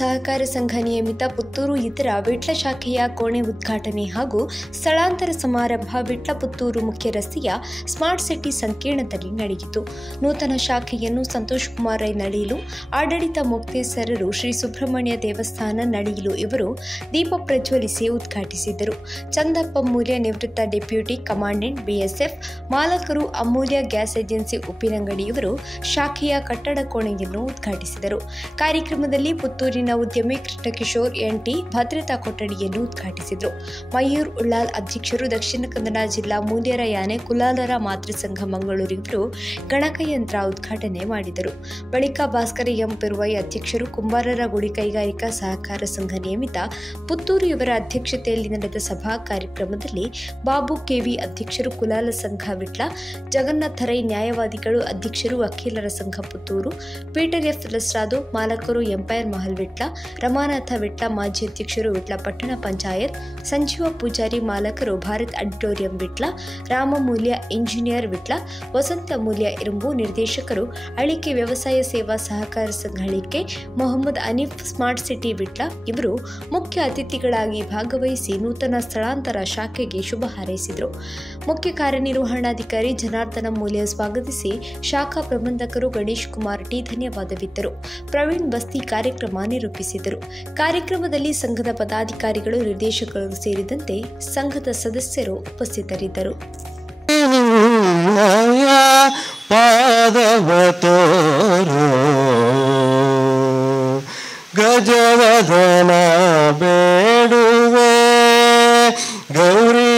ಸಹಕಾರ ಸಂಘ ನಿಯಮಿತ ಪುತ್ತೂರು ಇತರ ವಿಟ್ಲ ಶಾಖೆಯ ಕೋಣೆ ಉದ್ಘಾಟನೆ ಹಾಗೂ ಸ್ಥಳಾಂತರ ಸಮಾರಂಭ ವಿಟ್ಲ ಪುತ್ತೂರು ಮುಖ್ಯ ರಸ್ತೆಯ ಸ್ಮಾರ್ಟ್ ಸಿಟಿ ಸಂಕೀರ್ಣದಲ್ಲಿ ನಡೆಯಿತು. ನೂತನ ಶಾಖೆಯನ್ನು ಸಂತೋಷ್ ಕುಮಾರ್ ರೈ ನಡೀಲು, ಆಡಳಿತ ಮೊಕ್ತೇಸರರು ಶ್ರೀ ಸುಬ್ರಹ್ಮಣ್ಯ ದೇವಸ್ಥಾನ ನಡೀಲು ಇವರು ದೀಪ ಪ್ರಜ್ವಲಿಸಿ ಉದ್ಘಾಟಿಸಿದರು. ಚಂದಪ್ಪ ಮೂಲ್ಯ ನಿವೃತ್ತ ಡೆಪ್ಯೂಟಿ ಕಮಾಂಡೆಂಟ್ BSF, ಮಾಲಕರು ಅಮೂಲ್ಯ ಗ್ಯಾಸ್ ಏಜೆನ್ಸಿ ಉಪ್ಪಿನಂಗಡಿಯವರು ಶಾಖೆಯ ಕಟ್ಟಡ ಕೋಣೆಯನ್ನು ಉದ್ಘಾಟಿಸಿದರು. ಕಾರ್ಯಕ್ರಮದಲ್ಲಿ ಪುತ್ತೂರಿನ ಉದ್ಯಮಿ ಕೃಷ್ಣಕಿಶೋರ್ NT ಭದ್ರತಾ ಕೊಠಡಿಯನ್ನು ಉದ್ಘಾಟಿಸಿದರು. ಮಯೂರ್ ಉಳ್ಳಾಲ್ ಅಧ್ಯಕ್ಷರು, ದಕ್ಷಿಣ ಕನ್ನಡ ಜಿಲ್ಲಾ ಮೂಲ್ಯರ ಯಾನೆ ಕುಲಾಲರ ಮಾತೃ ಸಂಘ ಮಂಗಳೂರು ಇವರು ಗಣಕಯಂತ್ರ ಉದ್ಘಾಟನೆ ಮಾಡಿದರು. ಬಳಿಕ ಭಾಸ್ಕರ ಎಂ ಪಿರ್ವೈ ಅಧ್ಯಕ್ಷರು, ಕುಂಬಾರರ ಗುಡಿ ಕೈಗಾರಿಕಾ ಸಹಕಾರ ಸಂಘ ನಿಯಮಿತ ಪುತ್ತೂರು ಇವರ ಅಧ್ಯಕ್ಷತೆಯಲ್ಲಿ ನಡೆದ ಸಭಾ ಕಾರ್ಯಕ್ರಮದಲ್ಲಿ ಬಾಬು KV ಅಧ್ಯಕ್ಷರು, ಕುಲಾಲ ಸಂಘ ವಿಟ್ಲ, ಜಗನ್ನಾಥ ರೈ ನ್ಯಾಯವಾದಿಗಳು ಅಧ್ಯಕ್ಷರು, ವಕೀಲರ ಸಂಘ ಪುತ್ತೂರು, ಪೀಟರ್ F ಲಸ್ರಾದು, ಮಾಲಕರು ಎಂಪೈರ್ ಮಹಲ್ ವಿಟ್ಲ, ರಮಾನಾಥ ವಿಟ್ಲ ಮಾಜಿ ಅಧ್ಯಕ್ಷರು, ವಿಟ್ಲ ಪಟ್ಟಣ ಪಂಚಾಯತ್, ಸಂಜೀವ ಪೂಜಾರಿ ಮಾಲಕರು, ಭಾರತ್ ಆಡಿಟೋರಿಯಂ ವಿಟ್ಲ, ರಾಮಮೂಲ್ಯ ಇಂಜಿನಿಯರ್ ವಿಟ್ಲ, ವಸಂತ ಮೂಲ್ಯ ಇರುಂಬು ನಿರ್ದೇಶಕರು, ಅಳಿಕೆ ವ್ಯವಸಾಯ ಸೇವಾ ಸಹಕಾರ ಸಂಘ ಅಳಿಕೆ, ಮೊಹಮ್ಮದ್ ಅನೀಫ್ ಸ್ಮಾರ್ಟ್ ಸಿಟಿ ವಿಟ್ಲ ಇವರು ಮುಖ್ಯ ಅತಿಥಿಗಳಾಗಿ ಭಾಗವಹಿಸಿ ನೂತನ ಸ್ಥಳಾಂತರ ಶಾಖೆಗೆ ಶುಭ ಹಾರೈಸಿದರು. ಮುಖ್ಯ ಕಾರ್ಯನಿರ್ವಹಣಾಧಿಕಾರಿ ಜನಾರ್ದನ ಮೂಲ್ಯ ಸ್ವಾಗತಿಸಿ ಶಾಖಾ ಪ್ರಬಂಧಕರು ಗಣೇಶ್ ಕುಮಾರ್ T ಧನ್ಯವಾದವಿತ್ತರು. ಪ್ರವೀಣ್ ಬಸ್ತಿ ಕಾರ್ಯಕ್ರಮ ನಿರೂಪಿಸಿದರು. ಕಾರ್ಯಕ್ರಮದಲ್ಲಿ ಸಂಘದ ಪದಾಧಿಕಾರಿಗಳು, ನಿರ್ದೇಶಕರು ಸೇರಿದಂತೆ ಸಂಘದ ಸದಸ್ಯರು ಉಪಸ್ಥಿತರಿದ್ದರು. ಗಜವದನ ಬೇಡುವೆ ಗೌರಿ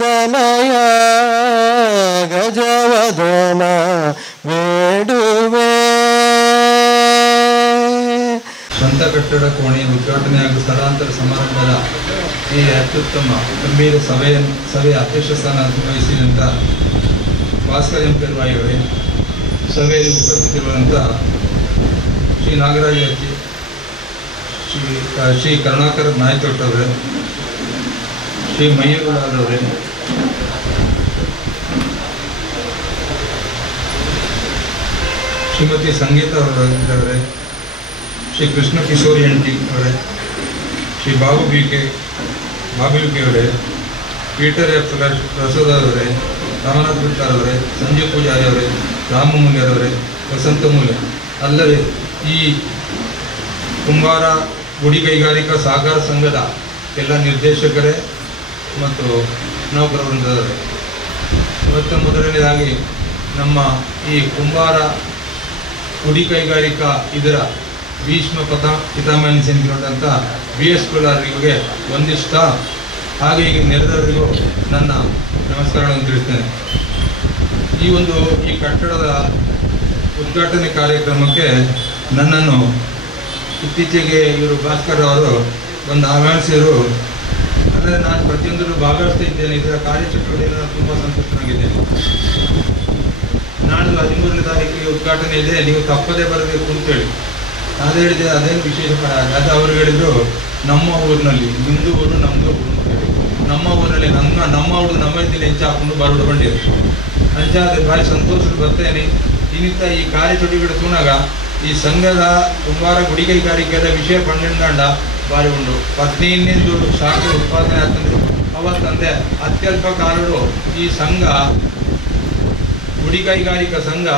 ತನಯ, ಗಜವದನ ಬೇಡುವೆ. ಸ್ವಂತ ಕಟ್ಟಡ ಕೋಣೆ ಉದ್ಘಾಟನೆ ಹಾಗೂ ಸ್ಥಳಾಂತರ ಸಮಾರಂಭದ ಈ ಅತ್ಯುತ್ತಮ ಗಂಭೀರ ಸಭೆಯ ಅಧ್ಯಕ್ಷ ಸ್ಥಾನ ವಹಿಸಿದಂಥ ಭಾಸ್ಕರ್ ಎಂ ಪಿರ್ವಾಯಿ ಅವರೇ, ಸಭೆಯಲ್ಲಿ ಉಪಸ್ಥಿತಿರುವಂಥ ಶ್ರೀ ನಾಗರಾಜ ಅಜ್ಜಿ, ಶ್ರೀ ಕರುಣಾಕರ ನಾಯ್ತೋಟ್ ಅವರೇ, ಶ್ರೀ ಮಯೂರ್ಲಾಲ್ ಅವರೇ, ಶ್ರೀಮತಿ ಸಂಗೀತ ಅವರೇ, ಶ್ರೀ ಕೃಷ್ಣ ಕಿಶೋರ್ NT ಅವರೇ, ಶ್ರೀ ಬಾಬು BK ಅವರೇ, ಪೀಟರ್ F ಪ್ರಸಾದ್ ಅವರೇ, ರಾಮನಾಥ್ ಬಿಟ್ಟಾರ್ ಅವರೇ, ಸಂಜೀವ್ ಪೂಜಾರಿ ಅವರೇ, ರಾಮಮೂಲ್ಯರವರೇ, ವಸಂತ ಮೂಲ್ಯ, ಅಲ್ಲದೆ ಈ ಕುಂಬಾರ ಗುಡಿ ಕೈಗಾರಿಕಾ ಸಹಕಾರ ಸಂಘದ ಎಲ್ಲ ನಿರ್ದೇಶಕರೇ ಮತ್ತು ನೌಕರ ವೃಂದದವರೇ. ಮೊದಲನೇದಾಗಿ ನಮ್ಮ ಈ ಕುಂಬಾರ ಗುಡಿ ಕೈಗಾರಿಕಾ ಇದರ ಭೀಷ್ಮ ಪಿತಾಮಹ ಎನಿಸಿಕೊಂಡಂಥ BS ಕುಲಾಲರಿಗೆ ವಂದಿಸ್ತಾ ಹಾಗೆ ಈಗ ನೆರೆದವರಿಗೂ ನನ್ನ ನಮಸ್ಕಾರಗಳನ್ನು ತಿಳಿಸ್ತೇನೆ. ಈ ಕಟ್ಟಡದ ಉದ್ಘಾಟನೆ ಕಾರ್ಯಕ್ರಮಕ್ಕೆ ನನ್ನನ್ನು ಇತ್ತೀಚೆಗೆ ಇವರು ಭಾಸ್ಕರ್ ಅವರು ಒಂದು ಆಹ್ವಾನಿಸಿದರು. ಅಂದರೆ ನಾನು ಪ್ರತಿಯೊಂದರಲ್ಲೂ ಭಾಗವಹಿಸ್ತಾ ಇದ್ದೇನೆ. ಇದರ ಕಾರ್ಯಚಟುವಟಿಕೆಯಲ್ಲಿ ನಾನು ತುಂಬ ಸಂತೋಷನಾಗಿದ್ದೇನೆ. ನಾಳೆ 13ನೇ ತಾರೀಕಿಗೆ ಉದ್ಘಾಟನೆ ಇದೆ, ನೀವು ತಪ್ಪದೇ ಬರಬೇಕು ಅಂತೇಳಿ ಅದು ಹೇಳಿದೆ. ಅದೇನು ವಿಶೇಷ ಅದು ಅವರು ಹೇಳಿದರು, ನಮ್ಮ ಊರಿನಲ್ಲಿ ನಿಮ್ಮದು ಊರು ನಮ್ಮದು ಊರು ಅಂತೇಳಿ, ನಮ್ಮ ಊರಲ್ಲಿ ನಮ್ಮ ಊರು ನಮ್ಮ ರೀತಿಯಲ್ಲಿ ಹೆಂಚು ಹಾಕೊಂಡು ಬರೋಡು ಬಂದಿದೆ. ಅಂಚಾದ್ರೆ ಭಾರಿ ಸಂತೋಷ ಬರ್ತೇನೆ. ಇನ್ನಿತ ಈ ಕಾರ್ಯಚಟುವಟಿಕೆ ತೂನಾಗ ಈ ಸಂಘದ ಕುಂಬಾರ ಗುಡಿ ಕೈಗಾರಿಕೆಯ ವಿಷಯ ಪಂಡಿಂಡ ಭಾರಿ ಉಂಟು. 15 ಶಾಖೆ ಉತ್ಪಾದನೆ ಆಗ್ತಂದ್ರೆ ಅವತ್ತಂದೆ ಅತ್ಯಲ್ಪ ಕಾಲಗಳು ಈ ಸಂಘ ಗುಡಿ ಕೈಗಾರಿಕಾ ಸಂಘ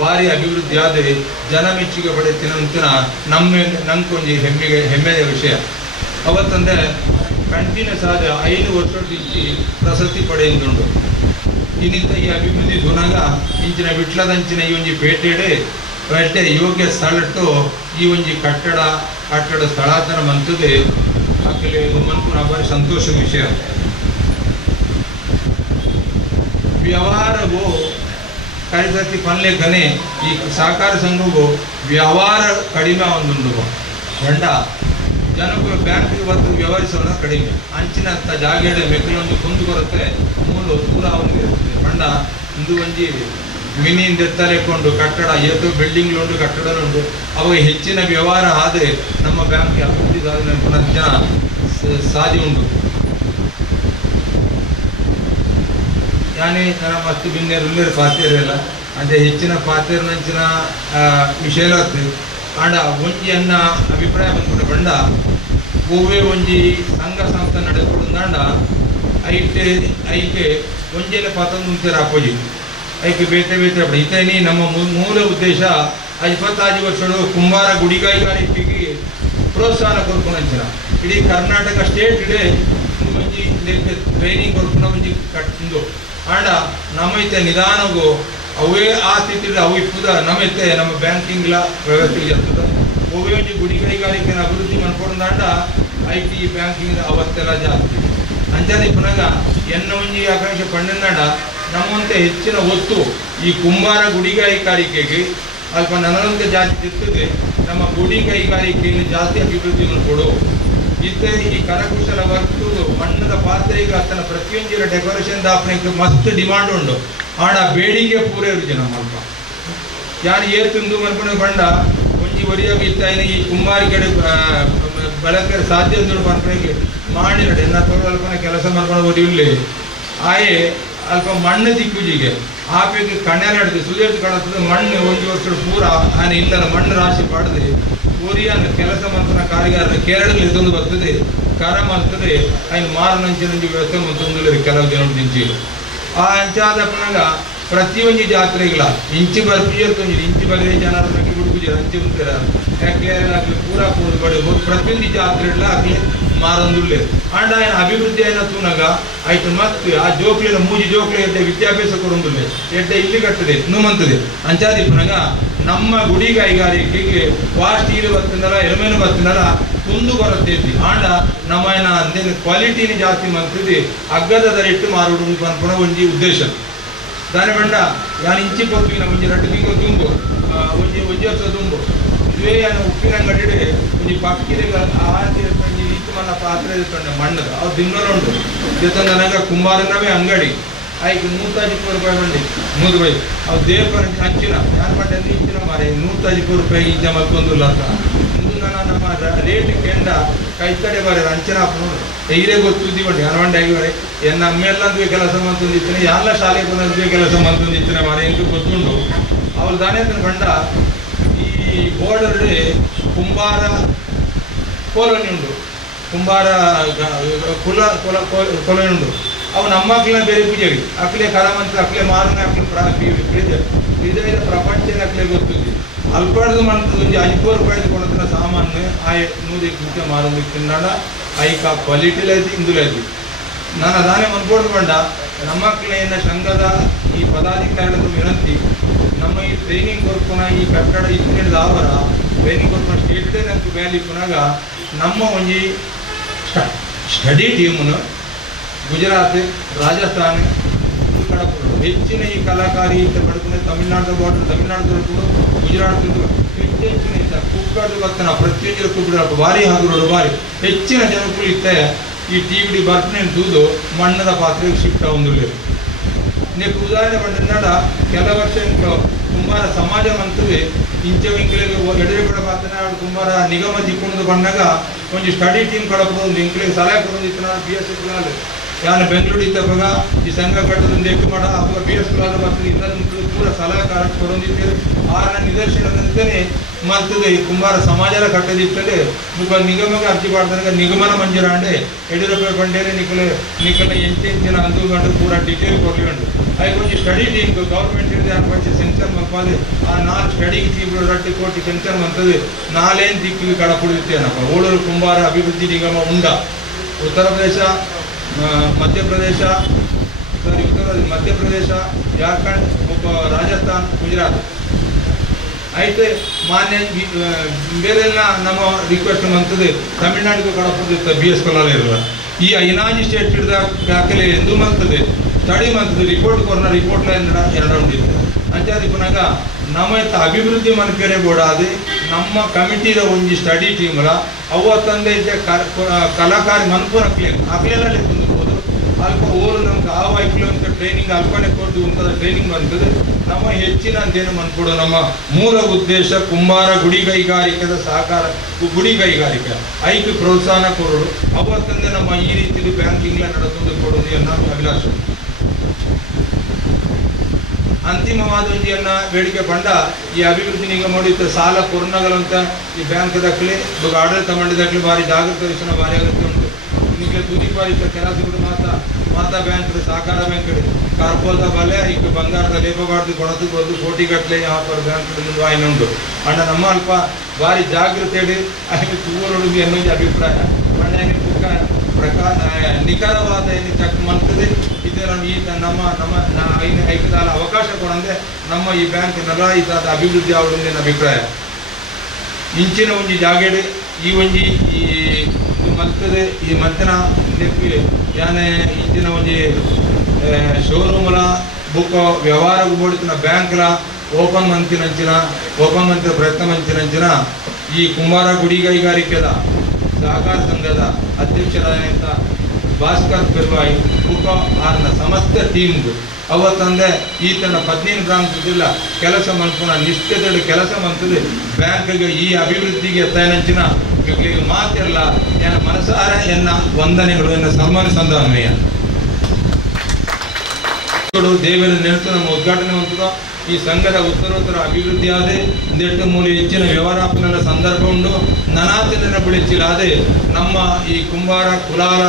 ಭಾರಿ ಅಭಿವೃದ್ಧಿ ಆದರೆ ಜನ ಮೆಚ್ಚುಗೆ ಪಡೆಯುತ್ತಿನ ನಮ್ಗೊಂದು ಹೆಮ್ಮೆಯ ವಿಷಯ. ಅವತ್ತಂದೆ ಕಂಟಿನ್ಯೂಸ್ ಆದ 5 ವರ್ಷದಿಂದ ಪ್ರಶಸ್ತಿ ಪಡೆಯುವುದುಂಟು. ಇನ್ನಿತ ಈ ಅಭಿವೃದ್ಧಿ ದುನಾಗ ಇಂಚಿನ ವಿಟ್ಲದಂಚಿನ ಈ ಒಂಜಿ ಪೇಟೆಡೆ ಯೋಗ್ಯ ಸ್ಥಳಟ್ಟು ಈ ಒಂಜಿ ಕಟ್ಟಡ ಸ್ಥಳಾಂತರ ಮಂತದೆ ಆಕಲೆ ಮನ್ಕು ನಾ ಭಾರಿ ಸಂತೋಷದ ವಿಷಯ. ವ್ಯವಹಾರವು ಕೈಸತಿ ಪನ್ಲೆಕ್ಕನೆ ಈ ಸಹಕಾರ ಸಂಘವು ವ್ಯವಹಾರ ಕಡಿಮೆ ಒಂದುಂಡು ಗಂಡ ಜನಕ್ಕೆ ಬ್ಯಾಂಕಿಗೆ ಬಂದು ವ್ಯವಹರಿಸೋಣ ಕಡಿಮೆ. ಅಂಚಿನ ಜಾಗೇಡೆ ಮೆಕ್ಕಲೊಂದು ಕುಂದು ಬರುತ್ತೆ, ಮೂಲು ದೂರ ಅವನಿಗೆ ಇರ್ತದೆ. ಗಂಡ ಇಂದು ಒಂಜಿ ಮಿನಿಯಿಂದ ಎತ್ತಲೆಕೊಂಡು ಕಟ್ಟಡ ಏತು ಬಿಲ್ಡಿಂಗ್ಲುಂಟು ಕಟ್ಟಡನುಂಟು ಅವಾಗ ಹೆಚ್ಚಿನ ವ್ಯವಹಾರ ಆದರೆ ನಮ್ಮ ಬ್ಯಾಂಕ್ಗೆ ಅಭಿವೃದ್ಧಿ ಸಾಧನೆ ಪುನಃ ಸಾಧ್ಯ ಉಂಟು. ಯಾನೇ ನನ್ನ ಮಸ್ತು ಬಿನ್ನೇರು ಉಳ್ಳೇರು ಪಾತ್ರೆಯಲ್ಲ ಅಂದರೆ ಹೆಚ್ಚಿನ ಪಾತ್ರೆನಂಚಿನ ವಿಷಯ ಆಂಡ ಒಂಜಿ ಅನ್ನ ಅಭಿಪ್ರಾಯ ಬಂದ್ಕೊಂಡು ಬಂಡ ಒವ್ವೇ ಒಂಜಿ ಸಂಘ ಸಂಸ್ಥೆ ನಡೆದುಕೊಂಡಾಂಡ ಐಕೆ ಒಂಜೇನೆ ಪತೊಂದು ಉಂತೆರ ಅಪೋಸಿಟ್ ಐಕೆ ಬೇತೆ ಬೇತೆ ಇತೇನಿ ನಮ್ಮ ಮೂಲ ಉದ್ದೇಶ 25 ವರ್ಷಗಳು ಕುಂಬಾರ ಗುಡಿಗಾರಿಕೆಗೆ ಪ್ರೋತ್ಸಾಹ ಕೊಡ್ಕೊಂಡಂಚಿನ ಇಡೀ ಕರ್ನಾಟಕ ಸ್ಟೇಟ್ ಇಡೇ ಒಂಜಿ ಟ್ರೈನಿಂಗ್ ಕೊಡ್ಕೊಂಡ ಒಂಜಿ ಕಟ್ಟಿಂದು ಆಂಡ ನಮ್ಮೈತೆ ನಿಧಾನಗೂ ಅವೇ ಆ ಸ್ಥಿತಿ ಅವು ಇಪ್ಪುದ ನಮ್ಮೈತೆ ನಮ್ಮ ಬ್ಯಾಂಕಿಂಗ್ಲ ವ್ಯವಸ್ಥೆ ಇರ್ತದೆ ಒವೇ ಒಂಜಿ ಗುಡಿಗಾರಿಕೆನ ಅಭಿವೃದ್ಧಿ ಮಾಡ್ಕೊಂಡಾಂಡ ಐಟಿ ಬ್ಯಾಂಕಿಂಗ್ ಅವಸ್ಥೆಲ್ಲ ಜಾಸ್ತಿ ಅಂಜಾದಿ ಪುನಗ ಎನ್ನ ಒಂಜಿ ಆಕಾಂಕ್ಷೆ ಪಂಡನಾಡ ನಮ್ಮಂತೆ ಹೆಚ್ಚಿನ ಒತ್ತು ಈ ಕುಂಬಾರ ಗುಡಿಗಾರಿಕೆಗೆ ಅಲ್ಪ ನನಗಂತೆ ಜಾಸ್ತಿ ಇರ್ತದೆ ನಮ್ಮ ಗುಡಿಗೈಗಾರಿಕೆಯನ್ನು ಜಾಸ್ತಿ ಅಭಿವೃದ್ಧಿ ಮಾಡಿಕೊಡು ಇತ್ತೆ ಈ ಕರಕುಶಲ ವರ್ಕು ಮಣ್ಣದ ಪಾತ್ರೆಗೆ ಆತನ ಪ್ರತಿಯೊಂದಿನ ಡೆಕೋರೇಷನ್ ದಾಪನೆಗೆ ಮಸ್ತ್ ಡಿಮಾಂಡ್ ಉಂಟು ಆಡ ಬೇಡಿಕೆ ಪೂರೈ ಇರುತ್ತೆ ನಮ್ಮ ಅಲ್ಪ ಯಾರು ಏರ್ ತಿಂದು ಮನ್ಕೊಂಡು ಬಂಡ ಒಂಜಿ ಒರಿಯಾಗ ಇತ್ತಾಯಿನ ಈ ಕುಂಬಾರಿಕೆ ಬಳಕೆ ಸಾಧ್ಯ ಅಂತ ಮನ್ಕೊಳಕ್ಕೆ ಮಾಡಿರಡೆ ಎನ್ನ ತೊಗೊಳ್ಪನ ಕೆಲಸ ಮಾಡ್ಕೊಂಡು ಒರಿಯಲ್ಲಿ ಆಯೆ ಅಲ್ಪ ಮಣ್ಣು ದಿಕ್ಕುಜಿಗೆ ಆಪೆಗೆ ಕಣ್ಣೆರಡ್ದು ಸುದೇಶ್ ಕಾಣುತ್ತದೆ ಮಣ್ಣು ಒಂದು ವರ್ಷ ಪೂರ ಆನೆ ಇಲ್ಲದ ಮಣ್ಣು ರಾಶಿ ಪಡೆದು ಒರಿಯನ್ನ ಕೆಲಸ ಮಾಡ್ತಾನೆ ಕಾರಿಗಾರನ ಕೇರಳದಲ್ಲಿ ಎತ್ತೊಂದು ಬರ್ತದೆ ಕರ ಮಾಡ್ತದೆ ಆಯ್ನು ಮಾರನಂಚಿನಂಜಿ ವ್ಯವಸ್ಥೆ ಮತ್ತೊಂದು ಕೆಲವು ಜನ ದಿಂಚಿ ಆ ಅಂಚಾದ ಪುನಗ ಪ್ರತಿಯೊಂದು ಜಾತ್ರೆಗಳ ಇಂಚಿ ಬರ್ಪುಜಿ ಇಂಚಿ ಬರೇ ಜನರನ್ನ ಹುಡುಗುಜಿ ಅಂಚಿ ಉಂಟಾರ ಯಾಕೆ ಪೂರ ಕೂಡು ಬಡ ಪ್ರತಿಯೊಂದು ಜಾತ್ರೆಗಳ ಆಗ್ಲಿ ಮಾರೊಂದುಲ್ಲೆ ಆಂಡ ఆయన ಅಭಿವೃದ್ಧಿ అయిన ತೂನಗ ಆಯ್ತು ಮತ್ತೆ ಆ ಜೋಕ್ಲಿನ ಮೂಜಿ ಜೋಕ್ಲಿ ಎಡ್ಡೆ ವಿದ್ಯಾಭ್ಯಾಸ ಕೊಡೊಂದುಲ್ಲೆ ಎಡ್ಡೆ ಇಲ್ಲಿ ಕಟ್ಟದೆ ನುಮಂತದೆ ಅಂಚಾದಿ ಪುನಗ ನಮ್ಮ ಗುಡಿಗೈಗಾರಿಕೆಗೆ ಫಾಸ್ಟ್ ಈರು ಬರ್ತನಲ್ಲ ಎಳಮೇನು ಬರ್ತನಲ್ಲ ಕುಂದು ಬರುತ್ತೆ ಆಂಡ ನಮ್ಮ ಅಂದೇನು ಕ್ವಾಲಿಟಿನಿ ಜಾಸ್ತಿ ಮಾಡ್ತಿದ್ದೆ ಅಗ್ಗದ ದರ ಇಟ್ಟು ಮಾರುಡು ಪುನಃ ಒಂಜಿ ಉದ್ದೇಶ దాని బండ యాని ఇంచి పొత్తున ಒಂಜಿ 2 ತಿಂಗಳು ತುಂಬು ಒಂಜಿ ವರ್ಷ ತುಂಬು ಇವೇ ಯಾನು ಉಪ್ಪಿನ ಅಂಗಡಿ ಒಂಜಿ ಪಕ್ಕಿದೆ ಆತಿ ಒಂಜಿ ಇತ್ತು ಮಲ್ಲ ಪಾತ್ರೆ ಇರ್ತಂಡೆ ಮಣ್ಣದ ಅವು ದಿನ್ನೋರು ಉಂಟು ಜೊತೆ ನನಗೆ ಕುಂಬಾರನವೇ ಅಂಗಡಿ ಆಯ್ತು 150 ರೂಪಾಯಿ ಬಂಡಿ 100 ರೂಪಾಯಿ ಅವು ದೇವರ ಅಂಚಿನ ಯಾರು ಬಂಡೆ ಇಂಚಿನ ಮಾರೆ 150 ರೂಪಾಯಿ ಇದ್ದ ಮತ್ತೊಂದು ಲಕ್ಕ ಇಂದು ನಾನು ನಮ್ಮ ರೇಟ್ ಕೆಂಡ ಕೈತಡೆ ಬಾರೆ ಅಂಚನ ನೋಡಿ ಹೀರೆ ಗೊತ್ತಿದ್ದಿ ಬಡಿ ಹನವಂಡೆ ಆಗಿವರೆ ಎನ್ನ ಅಮ್ಮೆಲ್ಲಂದು ಕೆಲಸ ಮಂತೊಂದಿತ್ತನೆ ಎಲ್ಲ ಶಾಲೆ ಬಂದಂದು ಕೆಲಸ ಮಂತೊಂದಿತ್ತನೆ ಮಾರೆ ಎಂದು ಗೊತ್ತುಂಟು ಅವ್ರು ದಾನೆ ಬಂಡ ಈ ಬೋರ್ಡರ್ ಕುಂಬಾರ ಕೋಲೋನಿ ಉಂಟು ಕುಂಬಾರ ಕುಲ ಕುಲ ಕೊಲೋನಿ ಉಂಟು ಅವು ನಮ್ಮ ಅಕ್ಲಿನ ಬೇರೆ ಪೂಜೆಗೆ ಅಕ್ಲೆ ಕರಮಂತ್ರ ಅಕ್ಲೆ ಮಾರನೆ ಅಕ್ಲೆ ವಿಜಯದ ಪ್ರಪಂಚನ ಅಕ್ಲೆ ಗೊತ್ತಿದ್ದಿ ಅಲ್ಪಡ್ದು ಮಾಡ್ತದೆ ಒಂದು 5 ರೂಪಾಯಿ ಕೊಡೋದನ್ನ ಸಾಮಾನು ಆ 100 ರೂಪಾಯಿ ಮಾರೋದು ತಿನ್ನಾಡ ಐಕ ಕ್ವಾಲಿಟಿಲಿ ಐತಿ ಇಂದುಲು ಐತಿ ನಾನು ಅದಾನೆ ಮನ್ಕೊಂಡು ಬಂಡ ನಮ್ಮ ಮಕ್ಕಳೇನ ಸಂಘದ ಈ ಪದಾಧಿಕಾರಿಗಳ ವಿನಂತಿ ನಮ್ಮ ಈ ಟ್ರೈನಿಂಗ್ ಕೊರ್ಕೊನ ಈ ಕಟ್ಟಡ ಇತ್ತಿನ ಆವರ ಟ್ರೈನಿಂಗ್ ಕೊರ್ಕೊನ ಸ್ಟೇಟ್ ಡೇ ನಂಗೆ ವ್ಯಾಲಿ ಪುನಗ ನಮ್ಮ ಒಂಜಿ ಸ್ಟಡಿ ಟೀಮನ್ನು ಗುಜರಾತ್ ರಾಜಸ್ಥಾನ ಹೆಚ್ಚಿನ ಈ ಕಲಾಕಾರಿ ಪಡ್ಕೊಂಡು ತಮಿಳ್ನಾಡು ಬಾರ್ಡರ್ ತಮಿಳ್ನಾಡು ಗುಜರಾತ್ ಹೆಚ್ಚಿನ ಕುಕ್ಕಡು ಬರ್ತನ ಪ್ರತಿಯೊಂದು ಕುಕ್ಕಡು ಭಾರಿ ಹಾಗುರೋಡು ಭಾರಿ ಹೆಚ್ಚಿನ ಜನಕ್ಕೂ ಇತ್ತೆ ಈ ಟಿವಿಡಿ ಬರ್ತನೆ ದೂದು ಮಣ್ಣದ ಪಾತ್ರೆಗೆ ಶಿಫ್ಟ್ ಆಗುದಿಲ್ಲ ನೆಕ್ಕು ಉದಾಹರಣೆ ಬಂದ ಕೆಲ ವರ್ಷ ಕುಂಬಾರ ಸಮಾಜ ಮಂತದೆ ಇಂಚೆ ಇಂಕ್ಲೆಗೆ ಎದುರು ಕೂಡ ಪಾತ್ರ ಕುಂಬಾರ ನಿಗಮ ದಿಕ್ಕೊಂಡು ಬಂದಾಗ ಒಂದು ಸ್ಟಡಿ ಟೀಮ್ ಕಡಪದು ಒಂದು ಇಂಕ್ಲೆಗೆ ಸಲಹೆ ಕೊಡೋದಿತ್ತು BS ಯಾನು ಬೆಂಗಳೂರು ಇದ್ದವಾಗ ಈ ಸಂಘ ಕಟ್ಟೋದನ್ನು ದೇಕು ಮಾಡ ಅವಾಗ BS ಬರ್ತದೆ ಇನ್ನೊಂದು ಪೂರ ಸಲಹೆಕಾರ ಕೊಡೋದಿತ್ತು ಆರ ನಿದರ್ಶನದಂತೆಯೇ ಮಾಡ್ತದೆ ಈ ಕುಂಬಾರ ಸಮಾಜದ ಕಟ್ಟದಿತ್ತಂటే ನಿಗಮಕ್ಕೆ ಅರ್ಜಿ ಮಾಡ್ತಾರೆ ನಿಗಮನ ಮಂಜೂರಾಂಡೆ ಯಡಿಯೂರಪ್ಪ ಬಂಡೇರೆ ನಿಖಲ ಎಂಚಿನ ಅಂದು ಗಂಟು ಪೂರ ಡೀಟೇಲ್ ಕೊಡ್ಲಿಗಂಡು ಅవి కొంచెం స్టడీ టీమ్ గవర్నమెంట్ కొంచెం సెన్సర్ మంపాలి ఆ 4 స్టడీ టీమ్ ರಟ್ಟಿ ಕೋಟಿ ಸೆನ್ಸರ್ ಮಂತದೆ 4 ದಿಕ್ಕಿಗೆ ಕಡಪುಡಿತ್ತೇನಪ್ಪ ಓಳೂರು ಕುಂಬಾರ ಅಭಿವೃದ್ಧಿ ನಿಗಮ ಉಂಡ ಉತ್ತರ ಪ್ರದೇಶ ಮಧ್ಯಪ್ರದೇಶ ಜಾರ್ಖಂಡ್ ರಾಜಸ್ಥಾನ್ ಗುಜರಾತ್ అయితే ಮಾನ್ಯ ಬೇರೆಲ್ಲ ನಮ್ಮ ರಿಕ್ವೆಸ್ಟ್ ಮಂತದೆ ತಮಿಳ್ನಾಡಿಗೆ ಕಡಪುಡಿತ್ತ BS ಕೊಲಾಲ ಇರುವ ಈ ಐನಾಜಿ ಸ್ಟೇಟ್ ಹಿಡಿದ ದಾಖಲೆ ಎಂದು ಮಂತದೆ ಸ್ಟಡಿ ಮಂತದೆ ರಿಪೋರ್ಟ್ ಕೊರ್ನ ರಿಪೋರ್ಟ್ಲ ಎರಡು ಉಂಡಿತ್ತು ಅಂಚಾದಿ ಪುನಗ ನಮ್ಮ ಅಭಿವೃದ್ಧಿ ಮನ್ಕರೆ ಬೋಡಾದೆ ನಮ್ಮ ಕಮಿಟಿದ ಒಂಜಿ ಸ್ಟಡಿ ಟೀಮ್ಲ ಅವತ್ತಂದೆ ಕಲಾಕಾರಿ ಮನ್ಪುರ ಅಕ್ಲೆಲ್ಲ ಕುಂದುಬೋದು ಅಲ್ಪ ಓರು ನಮ್ಗೆ ಆ ವೈಕ್ಲಂತ ಟ್ರೈನಿಂಗ್ ಅಲ್ಪನೆ ಕೊಟ್ಟು ಉಂಟದ ಟ್ರೈನಿಂಗ್ ಬಂತದೆ ನಮ್ಮ ಹೆಚ್ಚಿನ ಅಂತೇನು ಮನ್ಕೊಡು ನಮ್ಮ ಮೂಲ ಉದ್ದೇಶ ಕುಂಬಾರ ಗುಡಿಗೈಗಾರಿಕೆದ ಸಹಕಾರ ಗುಡಿಗೈಗಾರಿಕೆ ಐಕ್ ಪ್ರೋತ್ಸಾಹ ಕೊಡೋದು ಅವತ್ತಂದೆ ನಮ್ಮ ಈ ರೀತಿ ಬ್ಯಾಂಕಿಂಗ್ಲ ನಡೆದು ಕೊಡೋದು ಅನ್ನೋ ಅಭಿಲಾಷೆ ಅಂತಿಮವಾದ ಒಂಜಿಯನ್ನ ಬೇಡಿಕೆ ಪಂಡ ಈ ಅಭಿವೃದ್ಧಿ ನಿಗಮ ನೋಡಿತ್ತು ಸಾಲ ಕೊರೋನಾಗಲಂತ ಈ ಬ್ಯಾಂಕ್ ದಾಖಲೆ ಇವಾಗ ಆಡಳಿತ ಮಂಡಳಿ ಭಾರಿ ಜಾಗೃತ ವಹಿಸೋಣ ಭಾರಿ ಅಗತ್ಯ ಉಂಟು. ನಿಮಗೆ ತುದಿಪಾಲಿತ ಕೆಲಸಗಳು ಮಾತಾ ಬ್ಯಾಂಕ್ ಸಹಕಾರ ಬ್ಯಾಂಕ್ ಕಾರ್ಪೋದ ಬಲೆ ಈಗ ಬಂಗಾರದ ಲೇಪಬಾರ್ದು ಕೊಡದು ಬಂದು ಕೋಟಿ ಗಟ್ಟಲೆ ಯಾವ ಬ್ಯಾಂಕ್ ವಾಯಿನ ಉಂಟು ಅಣ್ಣ ನಮ್ಮ ಅಲ್ಪ ಭಾರಿ ಜಾಗೃತಿ ಹೇಳಿ ಅಲ್ಲಿ ತೂರುಡುಗಿ ಅನ್ನೋದು ಅಭಿಪ್ರಾಯ ಮಣ್ಣ ನಿಖರವಾದ ಏನು ಚೆಕ್ ಮಾಡ್ತದೆ ಇದರ ಈ ನಮ್ಮ ಐಕದಾಲ ಅವಕಾಶ ಕೊಡಂದೆ ನಮ್ಮ ಈ ಬ್ಯಾಂಕ್ ನಲಾಯಿತಾದ ಅಭಿವೃದ್ಧಿ ಆವಡೊಂದಿನ ಅಭಿಪ್ರಾಯ ಇಂಚಿನ ಒಂಜಿ ಜಾಗೆಡೆ ಈ ಒಂಜಿ ಈ ಮಲ್ತದೆ ಈ ಮಂತನ ಯಾನೆ ಇಂಚಿನ ಒಂಜಿ ಶೋರೂಮ್ಲ ಬುಕ್ ವ್ಯವಹಾರ ಬೋಡಿನ ಬ್ಯಾಂಕ್ಲ ಓಪನ್ ಮಂತಿನ ಪ್ರಯತ್ನ ಮಂಚಿನ ಈ ಕುಂಬಾರ ಗುಡಿ ಕೈಗಾರಿಕೆದ ಸಹಕಾರ ಸಂಘದ ಅಧ್ಯಕ್ಷರಾದಂಥ ಭಾಸ್ಕರ್ ಪೆರ್ವಾಯಿ ಬುಕ್ ಆರ್ನ ಸಮಸ್ತ ಟೀಮ್ಗೂ ಅವತ್ತಂದೆ ಈತನ 15 ಗ್ರಾಮದಿಲ್ಲ ಕೆಲಸ ಮನ್ಪುನ ನಿಷ್ಠೆದಳು ಕೆಲಸ ಮಂತದೆ ಬ್ಯಾಂಕ್ಗೆ ಈ ಅಭಿವೃದ್ಧಿಗೆ ತಯನಂಚಿನ ಮಾತಿರಲ್ಲ ಎನ್ನ ಮನಸಾರ ಎನ್ನ ವಂದನೆಗಳು ಎನ್ನ ಸನ್ಮಾನ ಸಂಧಾನಮಯ್ಯ ದೇವರ ನೆನಪು ನಮ್ಮ ಉದ್ಘಾಟನೆ ಹೊಂದಿದ ಈ ಸಂಘದ ಉತ್ತರೋತ್ತರ ಅಭಿವೃದ್ಧಿ ಆದೆ ಒಂದೆಟ್ಟು ಮೂಲೆ ಹೆಚ್ಚಿನ ವ್ಯವಹಾರಪನ ಸಂದರ್ಭ ಉಂಟು ನನಾಚನ ಬೆಳೆಚಿಲಾದೆ ನಮ್ಮ ಈ ಕುಂಬಾರ ಕುಲಾಲ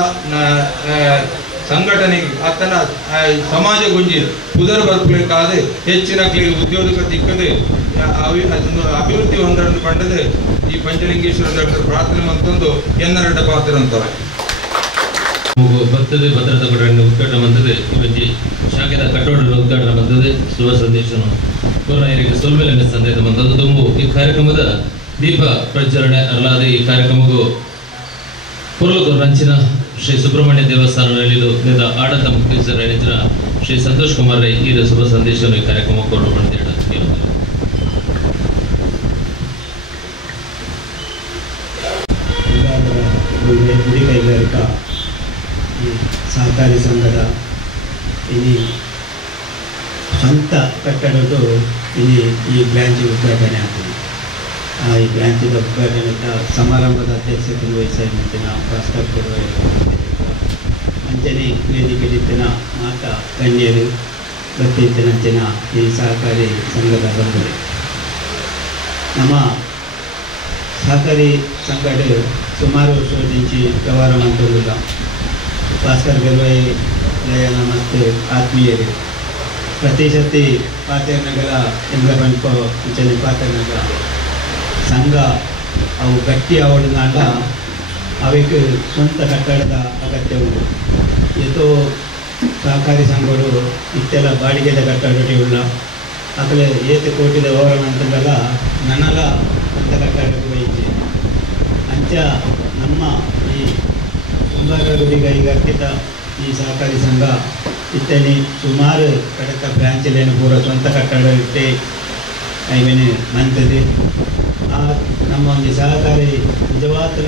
ಸಂಘಟನೆಗೆ ಆತನ ಸಮಾಜ ಗುಂಜಿ ಪುದರ್ ಬರ್ಬೇಕಾದೆ ಹೆಚ್ಚಿನ ಉದ್ಯೋಗ ದಿಕ್ಕದೆ ಅಭಿವೃದ್ಧಿ ಹೊಂದನ್ನು ಕಂಡದೆ ಈ ಪಂಚಲಿಂಗೇಶ್ವರ ಡಾಕ್ಟರ್ ಪ್ರಾರ್ಥನೆ ಅಂತಂದು ಎನ್ನರಡ್ಡ ಪಾತ್ರ ಅಂತವೆ ಬರ್ತದೆ ಭದ್ರತಾ ಕೊಠಡಿ ಉದ್ಘಾಟನೆ ಬಂದದೆ ಇವಜ್ಜಿ ಶಾಖೆದ ಕಟ್ಟೋಡ ಉದ್ಘಾಟನೆ ಬಂದದೆ ಶುಭ ಸಂದೇಶನು ಕೊರೋನಾರಿಗೆ ಸೋಲ್ಮೇಲೆ ಸಂದೇಶ ಬಂದದ್ದು ತುಂಬು ಈ ಕಾರ್ಯಕ್ರಮದ ದೀಪ ಪ್ರಜ್ವಲನೆ ಅಲ್ಲದೆ ಈ ಕಾರ್ಯಕ್ರಮಕ್ಕೂ ಪುರಲೂರು ರಂಚಿನ ಶ್ರೀ ಸುಬ್ರಹ್ಮಣ್ಯ ದೇವಸ್ಥಾನದಲ್ಲಿ ಆಡಳಿತ ಮುಖ್ಯಸ್ಥರ ಶ್ರೀ ಸಂತೋಷ್ ಕುಮಾರ್ ರೈ ಈ ಶುಭ ಸಂದೇಶವನ್ನು ಈ ಕಾರ್ಯಕ್ರಮಕ್ಕೆ ಕೊಡಬಂದಿದ್ದಾರೆ. ಗುಡಿ ಕೈಗಾರಿಕಾ ಸಹಕಾರಿ ಸಂಘದ ಇಲ್ಲಿ ಸ್ವಂತ ಕಟ್ಟಡದ್ದು ಇಲ್ಲಿ ಈ ಬ್ರಾಂಚ್ ಉದ್ಘಾಟನೆ ಆಗ್ತದೆ. ಈ ಬ್ರಾಂಚಿನ ಉದ್ಘಾಟನೆ ಸಮಾರಂಭದ ಅಧ್ಯಕ್ಷತೆ ವಹಿಸಿನ ಭಾಸ್ಕರ್ ಪೆರ್ವಾಯಿ ಅಂಚನೆ ವೇದಿಕೆಲಿತ್ತಿನ ಮಾತಾ ಗಣ್ಯರು ಗೊತ್ತಿತ್ತಿನಂಚಿನ ಈ ಸಹಕಾರಿ ಸಂಘದ ಬಂಧುಗಳು ನಮ್ಮ ಸಹಕಾರಿ ಸಂಘದ ಸುಮಾರು ವರ್ಷದ నుంచి ವ್ಯವಹಾರ ಮಾಡ್ತಿರಲಿಲ್ಲ. ಭಾಸ್ಕರ್ ಪೆರ್ವಾಯಿ ಲಯನ ಮತ್ತು ಆತ್ಮೀಯರು ಪ್ರತಿ ಸತಿ ಪಾತೇರ್ನಗರ ಎಂಬ ಬಂಡ್ಕೋ ಅಂಚನೆ ಪಾತೇರ್ನಗರ ಸಂಘ ಅವು ಗಟ್ಟಿ ಆವಡನಾಂಡ ಅವಕ್ಕೆ ಸ್ವಂತ ಕಟ್ಟಡದ ಅಗತ್ಯ ಉಂಟು. ಇದು ಸಹಕಾರಿ ಸಂಘಗಳು ಇತ್ತೆಲ್ಲ ಬಾಡಿಗೆದ ಕಟ್ಟಡ ಉಳ್ಳ ಅಕಲೆ ಏತು ಕೋಟಿದ ವ್ಯವಹಾರ ಅಂತಂದಲ್ಲ ನನ್ನಲ್ಲ ಸ್ವಂತ ಕಟ್ಟಡಕ್ಕೆ ವಹಿಸಿ ಅಂಚ ನಮ್ಮ ಈ ಕುಂಬಾರ ಗುಡಿ ಕೈಗಾರಿಕೆದ ಈ ಸಹಕಾರಿ ಸಂಘ ಇತ್ತನಿ ಸುಮಾರು ಕಡತ ಬ್ರಾಂಚಲೇನು ಪೂರ ಸ್ವಂತ ಕಟ್ಟಡ ಇಟ್ಟೆ ಐವೇನೆ ಮಂತದೆ. ಆ ನಮ್ಮ ಒಂದು ಸಹಕಾರಿ ನಿಜವಾದ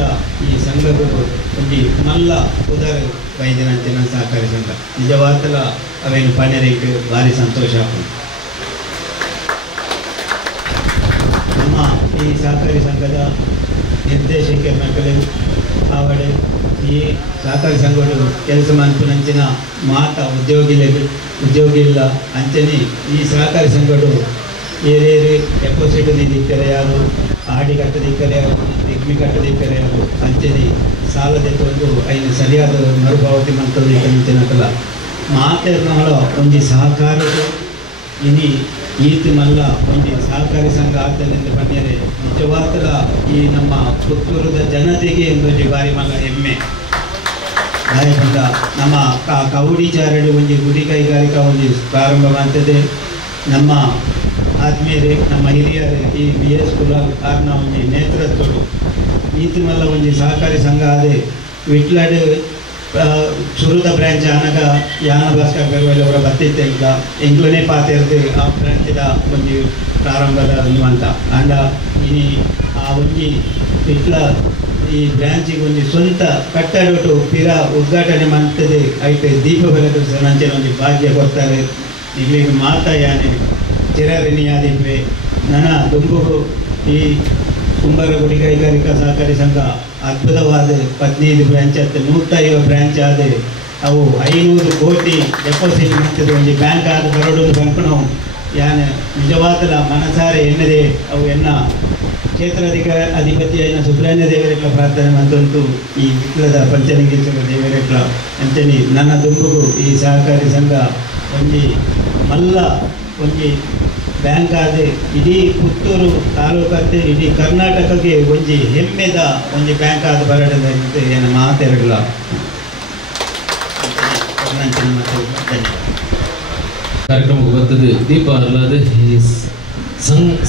ಈ ಸಂಘಗಳು ಒಂದು ಮಲ್ಲ ಉದಾರ ವೈದ್ಯರಂಚಿನ ಸಹಕಾರಿ ಸಂಘ ನಿಜವಾದ ಅವೇನು ಪನೆರಿಗೆ ಭಾರಿ ಸಂತೋಷ ಆಗ್ತದೆ. ನಮ್ಮ ಈ ಸಹಕಾರಿ ಸಂಘದ ನಿರ್ದೇಶಕ ಮಕ್ಕಳು ಆವಡೆ ಈ ಸಹಕಾರಿ ಸಂಘಗಳು ಕೆಲಸ ಮಂಚಿನ ಮಾತ ಉದ್ಯೋಗ ಇಲ್ಲ ಅಂಚನೆ ಈ ಸಹಕಾರಿ ಸಂಘಗಳು ಏರೇರಿ ಡೆಪಾಸಿಟ್ ದಿಕ್ಕರೆ ಯಾರು ಆಡಿ ಕಟ್ಟದಿಕ್ಕರೆ ಯಾರು ದಿಗ್ಮಿ ಕಟ್ಟದಿಕ್ಕರೆ ಯಾರು ಅಂಚನೆ ಸಾಲದ ಒಂದು ಐದು ಸರಿಯಾದ ಮರುಪಾವತಿ ಮಂತದಿಕ್ಕಲ್ಲ ಮಾತೆರ್ನಗಳ ಒಂದು ಸಹಕಾರದ ಇನಿ ಈತ್ ಮಲ್ಲ ಒಂದು ಸಹಕಾರಿ ಸಂಘ ಆಗ್ತದೆ ಬಂದರೆ ನಿಜವಾದ ಈ ನಮ್ಮ ಪುತ್ತೂರದ ಜನತೆಗೆ ಒಂದು ಬಾರಿ ಮಲ್ಲ ಹೆಮ್ಮೆ ದಾಯಕೊಂಡ ನಮ್ಮ ಕವಡಿ ಚಾರಡಿ ಒಂದು ಗುಡಿ ಕೈಗಾರಿಕಾ ಒಂದು ಪ್ರಾರಂಭ ಮಾಡ್ತದೆ. ನಮ್ಮ ಆದ್ಮೇಲೆ ನಮ್ಮ ಹಿರಿಯರು ಈ BS ಕುಲಾಲ್ ಕಾರ್ನ ಒಂದು ನೇತೃತ್ವಗಳು ಈತ್ ಮಲ್ಲ ಒಂದು ಸಹಕಾರಿ ಸಂಘ ಅದೇ ವಿಟ್ಲಾಡ್ ಸುರುದ ಬ್ರಾಂಚ್ ಆನಾಗ ಯಾನ ಭಾಸ್ಕರ್ ಪೆರ್ವಾಯಿ ಅವರ ಬತ್ತಿತ್ತೆ ಈಗ ಎಂಗ್ಲನೇ ಪಾತಿರ್ದು ಆ ಬ್ರಾಂಚಿದ ಒಂದು ಪ್ರಾರಂಭದ ಒಂದು ಅಂತ ಅಂಡ ಇನಿ ಆ ಒಂದು ವಿಟ್ಲ ಈ ಬ್ರಾಂಚಿಗೆ ಒಂದು ಸ್ವಂತ ಕಟ್ಟಡ ಪಿರ ಉದ್ಘಾಟನೆ ಮಾಡ್ತದೆ ಐತೆ ದೀಪ ಬೆಳಕು ನಂಚಿನ ಒಂದು ಭಾಗ್ಯ ಕೊಡ್ತಾರೆ. ಇಲ್ಲಿಗೆ ಮಾತಾ ಯಾನೆ ಚಿರಋಣಿಯಾದಿದ್ವೆ ನನ್ನ ದುಂಬು ಈ ಕುಂಬಾರ ಗುಡಿ ಕೈಗಾರಿಕಾ ಸಹಕಾರಿ ಸಂಘ ಅದ್ಭುತವಾದ 15 ಬ್ರಾಂಚ್ 150 ಬ್ರಾಂಚ್ ಆದರೆ ಅವು 500 ಕೋಟಿ ಡೆಪಾಸಿಟ್ ಮಾಡ್ತದೆ. ಒಂದು ಬ್ಯಾಂಕ್ ಆದ ಬರೋಡು ಬಂಕು ನಾವು ಯಾನ್ ನಿಜವಾದ ಮನಸಾರೆ ಎನ್ನದೆ ಅವು ಎನ್ನ ಕ್ಷೇತ್ರಾಧಿಪತಿ అయిన ಸುಬ್ರಹ್ಮಣ್ಯ ದೇವರೆಗ್ಲ ಪ್ರಾರ್ಥನೆ ಮಂತಂತು ಈ ವಿಟ್ಲದ ಪಂಚಲಿಂಗೇಶ್ವರ ದೇವರೆಗ್ಲ ಅಂಚನಿ ನನ್ನ ದುಂಬುಗು ಈ ಸಹಕಾರಿ ಸಂಘ ಒಂಜಿ ಮಲ್ಲ ಒಂಜಿ ಬ್ಯಾಂಕ್ ಆದ ಇಡೀ ಪುತ್ತೂರು ತಾಲೂಕತ್ತೆ ಇಡೀ ಕರ್ನಾಟಕಕ್ಕೆ ಒಂಜಿ ಹೆಮ್ಮೆದ ಒಂಜಿ ಬ್ಯಾಂಕ್ ಆದ ಬರಡದ ಏನು ಮಾತೆರಗಲ ಕಾರ್ಯಕ್ರಮಕ್ಕೆ ಬರ್ತದೆ ದೀಪ ಅಲ್ಲದೆ ಈ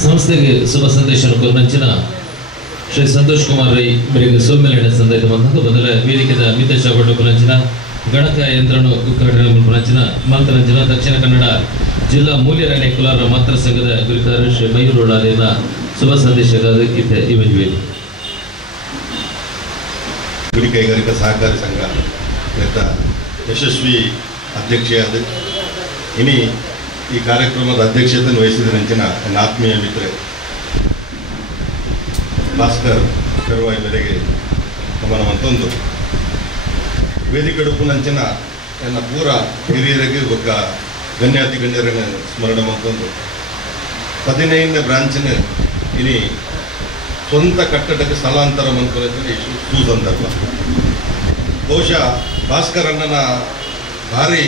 ಸಂಸ್ಥೆಗೆ ಶುಭ ಸಂದೇಶವನ್ನು ಕೊರಂಚಿನ ಶ್ರೀ ಸಂತೋಷ್ ಕುಮಾರ್ ರೈ ಮೇರೆಗೆ ಸೋಮ್ಮೇಳನ ಸಂದೇಶ ಬಂದದ್ದು ಮೊದಲ ವೇದಿಕೆದ ಮಿತೇಶ ಬಡ್ಡು ಕುಲಂಚಿನ ಗಣಕ ಯಂತ್ರಣ ಉದ್ಘಾಟನೆ ಕುಲಂಚಿನ ಮಂತ್ರಂಚಿನ ದಕ್ಷಿಣ ಕನ್ನಡ ಜಿಲ್ಲಾ ಮೂಲ್ಯರಾಣಿ ಕುಲಾರ ಮಾತೃ ಸಂಘದ ಗುರಿಕಾರ ಶ್ರೀ ಮಯೂರ್ ಓಡಾಲಿನ ಶುಭ ಸಂದೇಶದ ಗೀತೆ ಈ ವೇದಿಕೆ ಗುಡಿ ಕೈಗಾರಿಕಾ ಸಹಕಾರಿ ಸಂಘ ಯಶಸ್ವಿ ಅಧ್ಯಕ್ಷೆಯಾದ ಇನಿ ಈ ಕಾರ್ಯಕ್ರಮದ ಅಧ್ಯಕ್ಷತೆಯನ್ನು ವಹಿಸಿದ ನಂಚಿನ ನನ್ನ ಆತ್ಮೀಯ ಮಿತ್ರ ಭಾಸ್ಕರ್ ಕರುವಾಯಿ ಮೇರೆಗೆ ಗಮನ ಮತ್ತೊಂದು ವೇದಿಕೆ ಡುಪ್ಪು ನಂಚಿನ ನನ್ನ ಪೂರ ಹಿರಿಯರಿಗೆ ಒಕ್ಕ ಗಣ್ಯಾತಿ ಗಣ್ಯರನ್ನು ಸ್ಮರಣೆ ಮತ್ತೊಂದು 15ನೇ ಬ್ರಾಂಚಿನ ಇನಿ ಸ್ವಂತ ಕಟ್ಟಡಕ್ಕೆ ಸ್ಥಳಾಂತರ ಮಂತ್ರಿ ಸುಸಂದರ್ಭ ಬಹುಶಃ ಭಾಸ್ಕರ್ ಅಣ್ಣನ ಭಾರಿ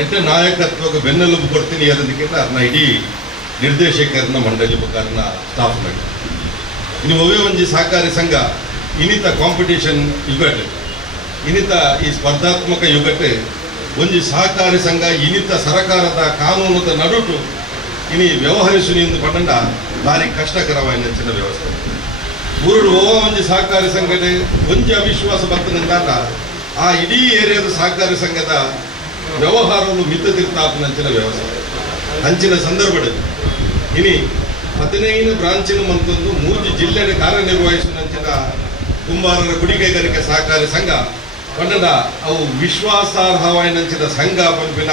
ಎಂಟು ನಾಯಕತ್ವಕ್ಕೆ ಬೆನ್ನೆಲುಬು ಕೊಡ್ತೀನಿ ಅದಕ್ಕಿಂತ ಅದನ್ನ ಇಡೀ ನಿರ್ದೇಶಕರನ್ನ ಮಂಡಳಿ ಬುಕ್ಕಾರನ ಸ್ಟಾಫ್ ಮಾಡಿ ಇನ್ನು ಒವೇ ಒಂಜಿ ಸಹಕಾರಿ ಸಂಘ ಇನ್ನಿತ ಕಾಂಪಿಟೇಷನ್ ಯುಗಟ್ ಇನ್ನಿತ ಈ ಸ್ಪರ್ಧಾತ್ಮಕ ಯುಗಟ್ ಒಂಜಿ ಸಹಕಾರಿ ಸಂಘ ಇನ್ನಿತ ಸರಕಾರದ ಕಾನೂನದ ನಡುಟು ಇನಿ ವ್ಯವಹರಿಸುನಿಂದ ಪಟ್ಟಂಡ ಭಾರಿ ಕಷ್ಟಕರವಾದ ನೆಚ್ಚಿನ ವ್ಯವಸ್ಥೆ ಊರು ಒಂಜಿ ಸಹಕಾರಿ ಸಂಘಟೆ ಒಂಜಿ ಅವಿಶ್ವಾಸ ಬರ್ತದಂತಾಗ ಆ ಇಡೀ ಏರಿಯಾದ ಸಹಕಾರಿ ಸಂಘದ ವ್ಯವಹಾರವನ್ನು ಮಿತ್ತದಿರ್ತಾಪನಂಚಿನ ವ್ಯವಸ್ಥೆ ಹಂಚಿನ ಸಂದರ್ಭದಲ್ಲಿ ಇನಿ 15 ಬ್ರಾಂಚಿನ ಮಂತೊಂದು 3 ಜಿಲ್ಲೆಯ ಕಾರ್ಯನಿರ್ವಹಿಸುವಂಚಿನ ಕುಂಬಾರರ ಗುಡಿ ಕೈಗಾರಿಕೆ ಸಹಕಾರಿ ಸಂಘ ಪಂಡದ ಅವು ವಿಶ್ವಾಸಾರ್ಹವಾಯಿನಂಚಿನ ಸಂಘ ಪಂಪಿನ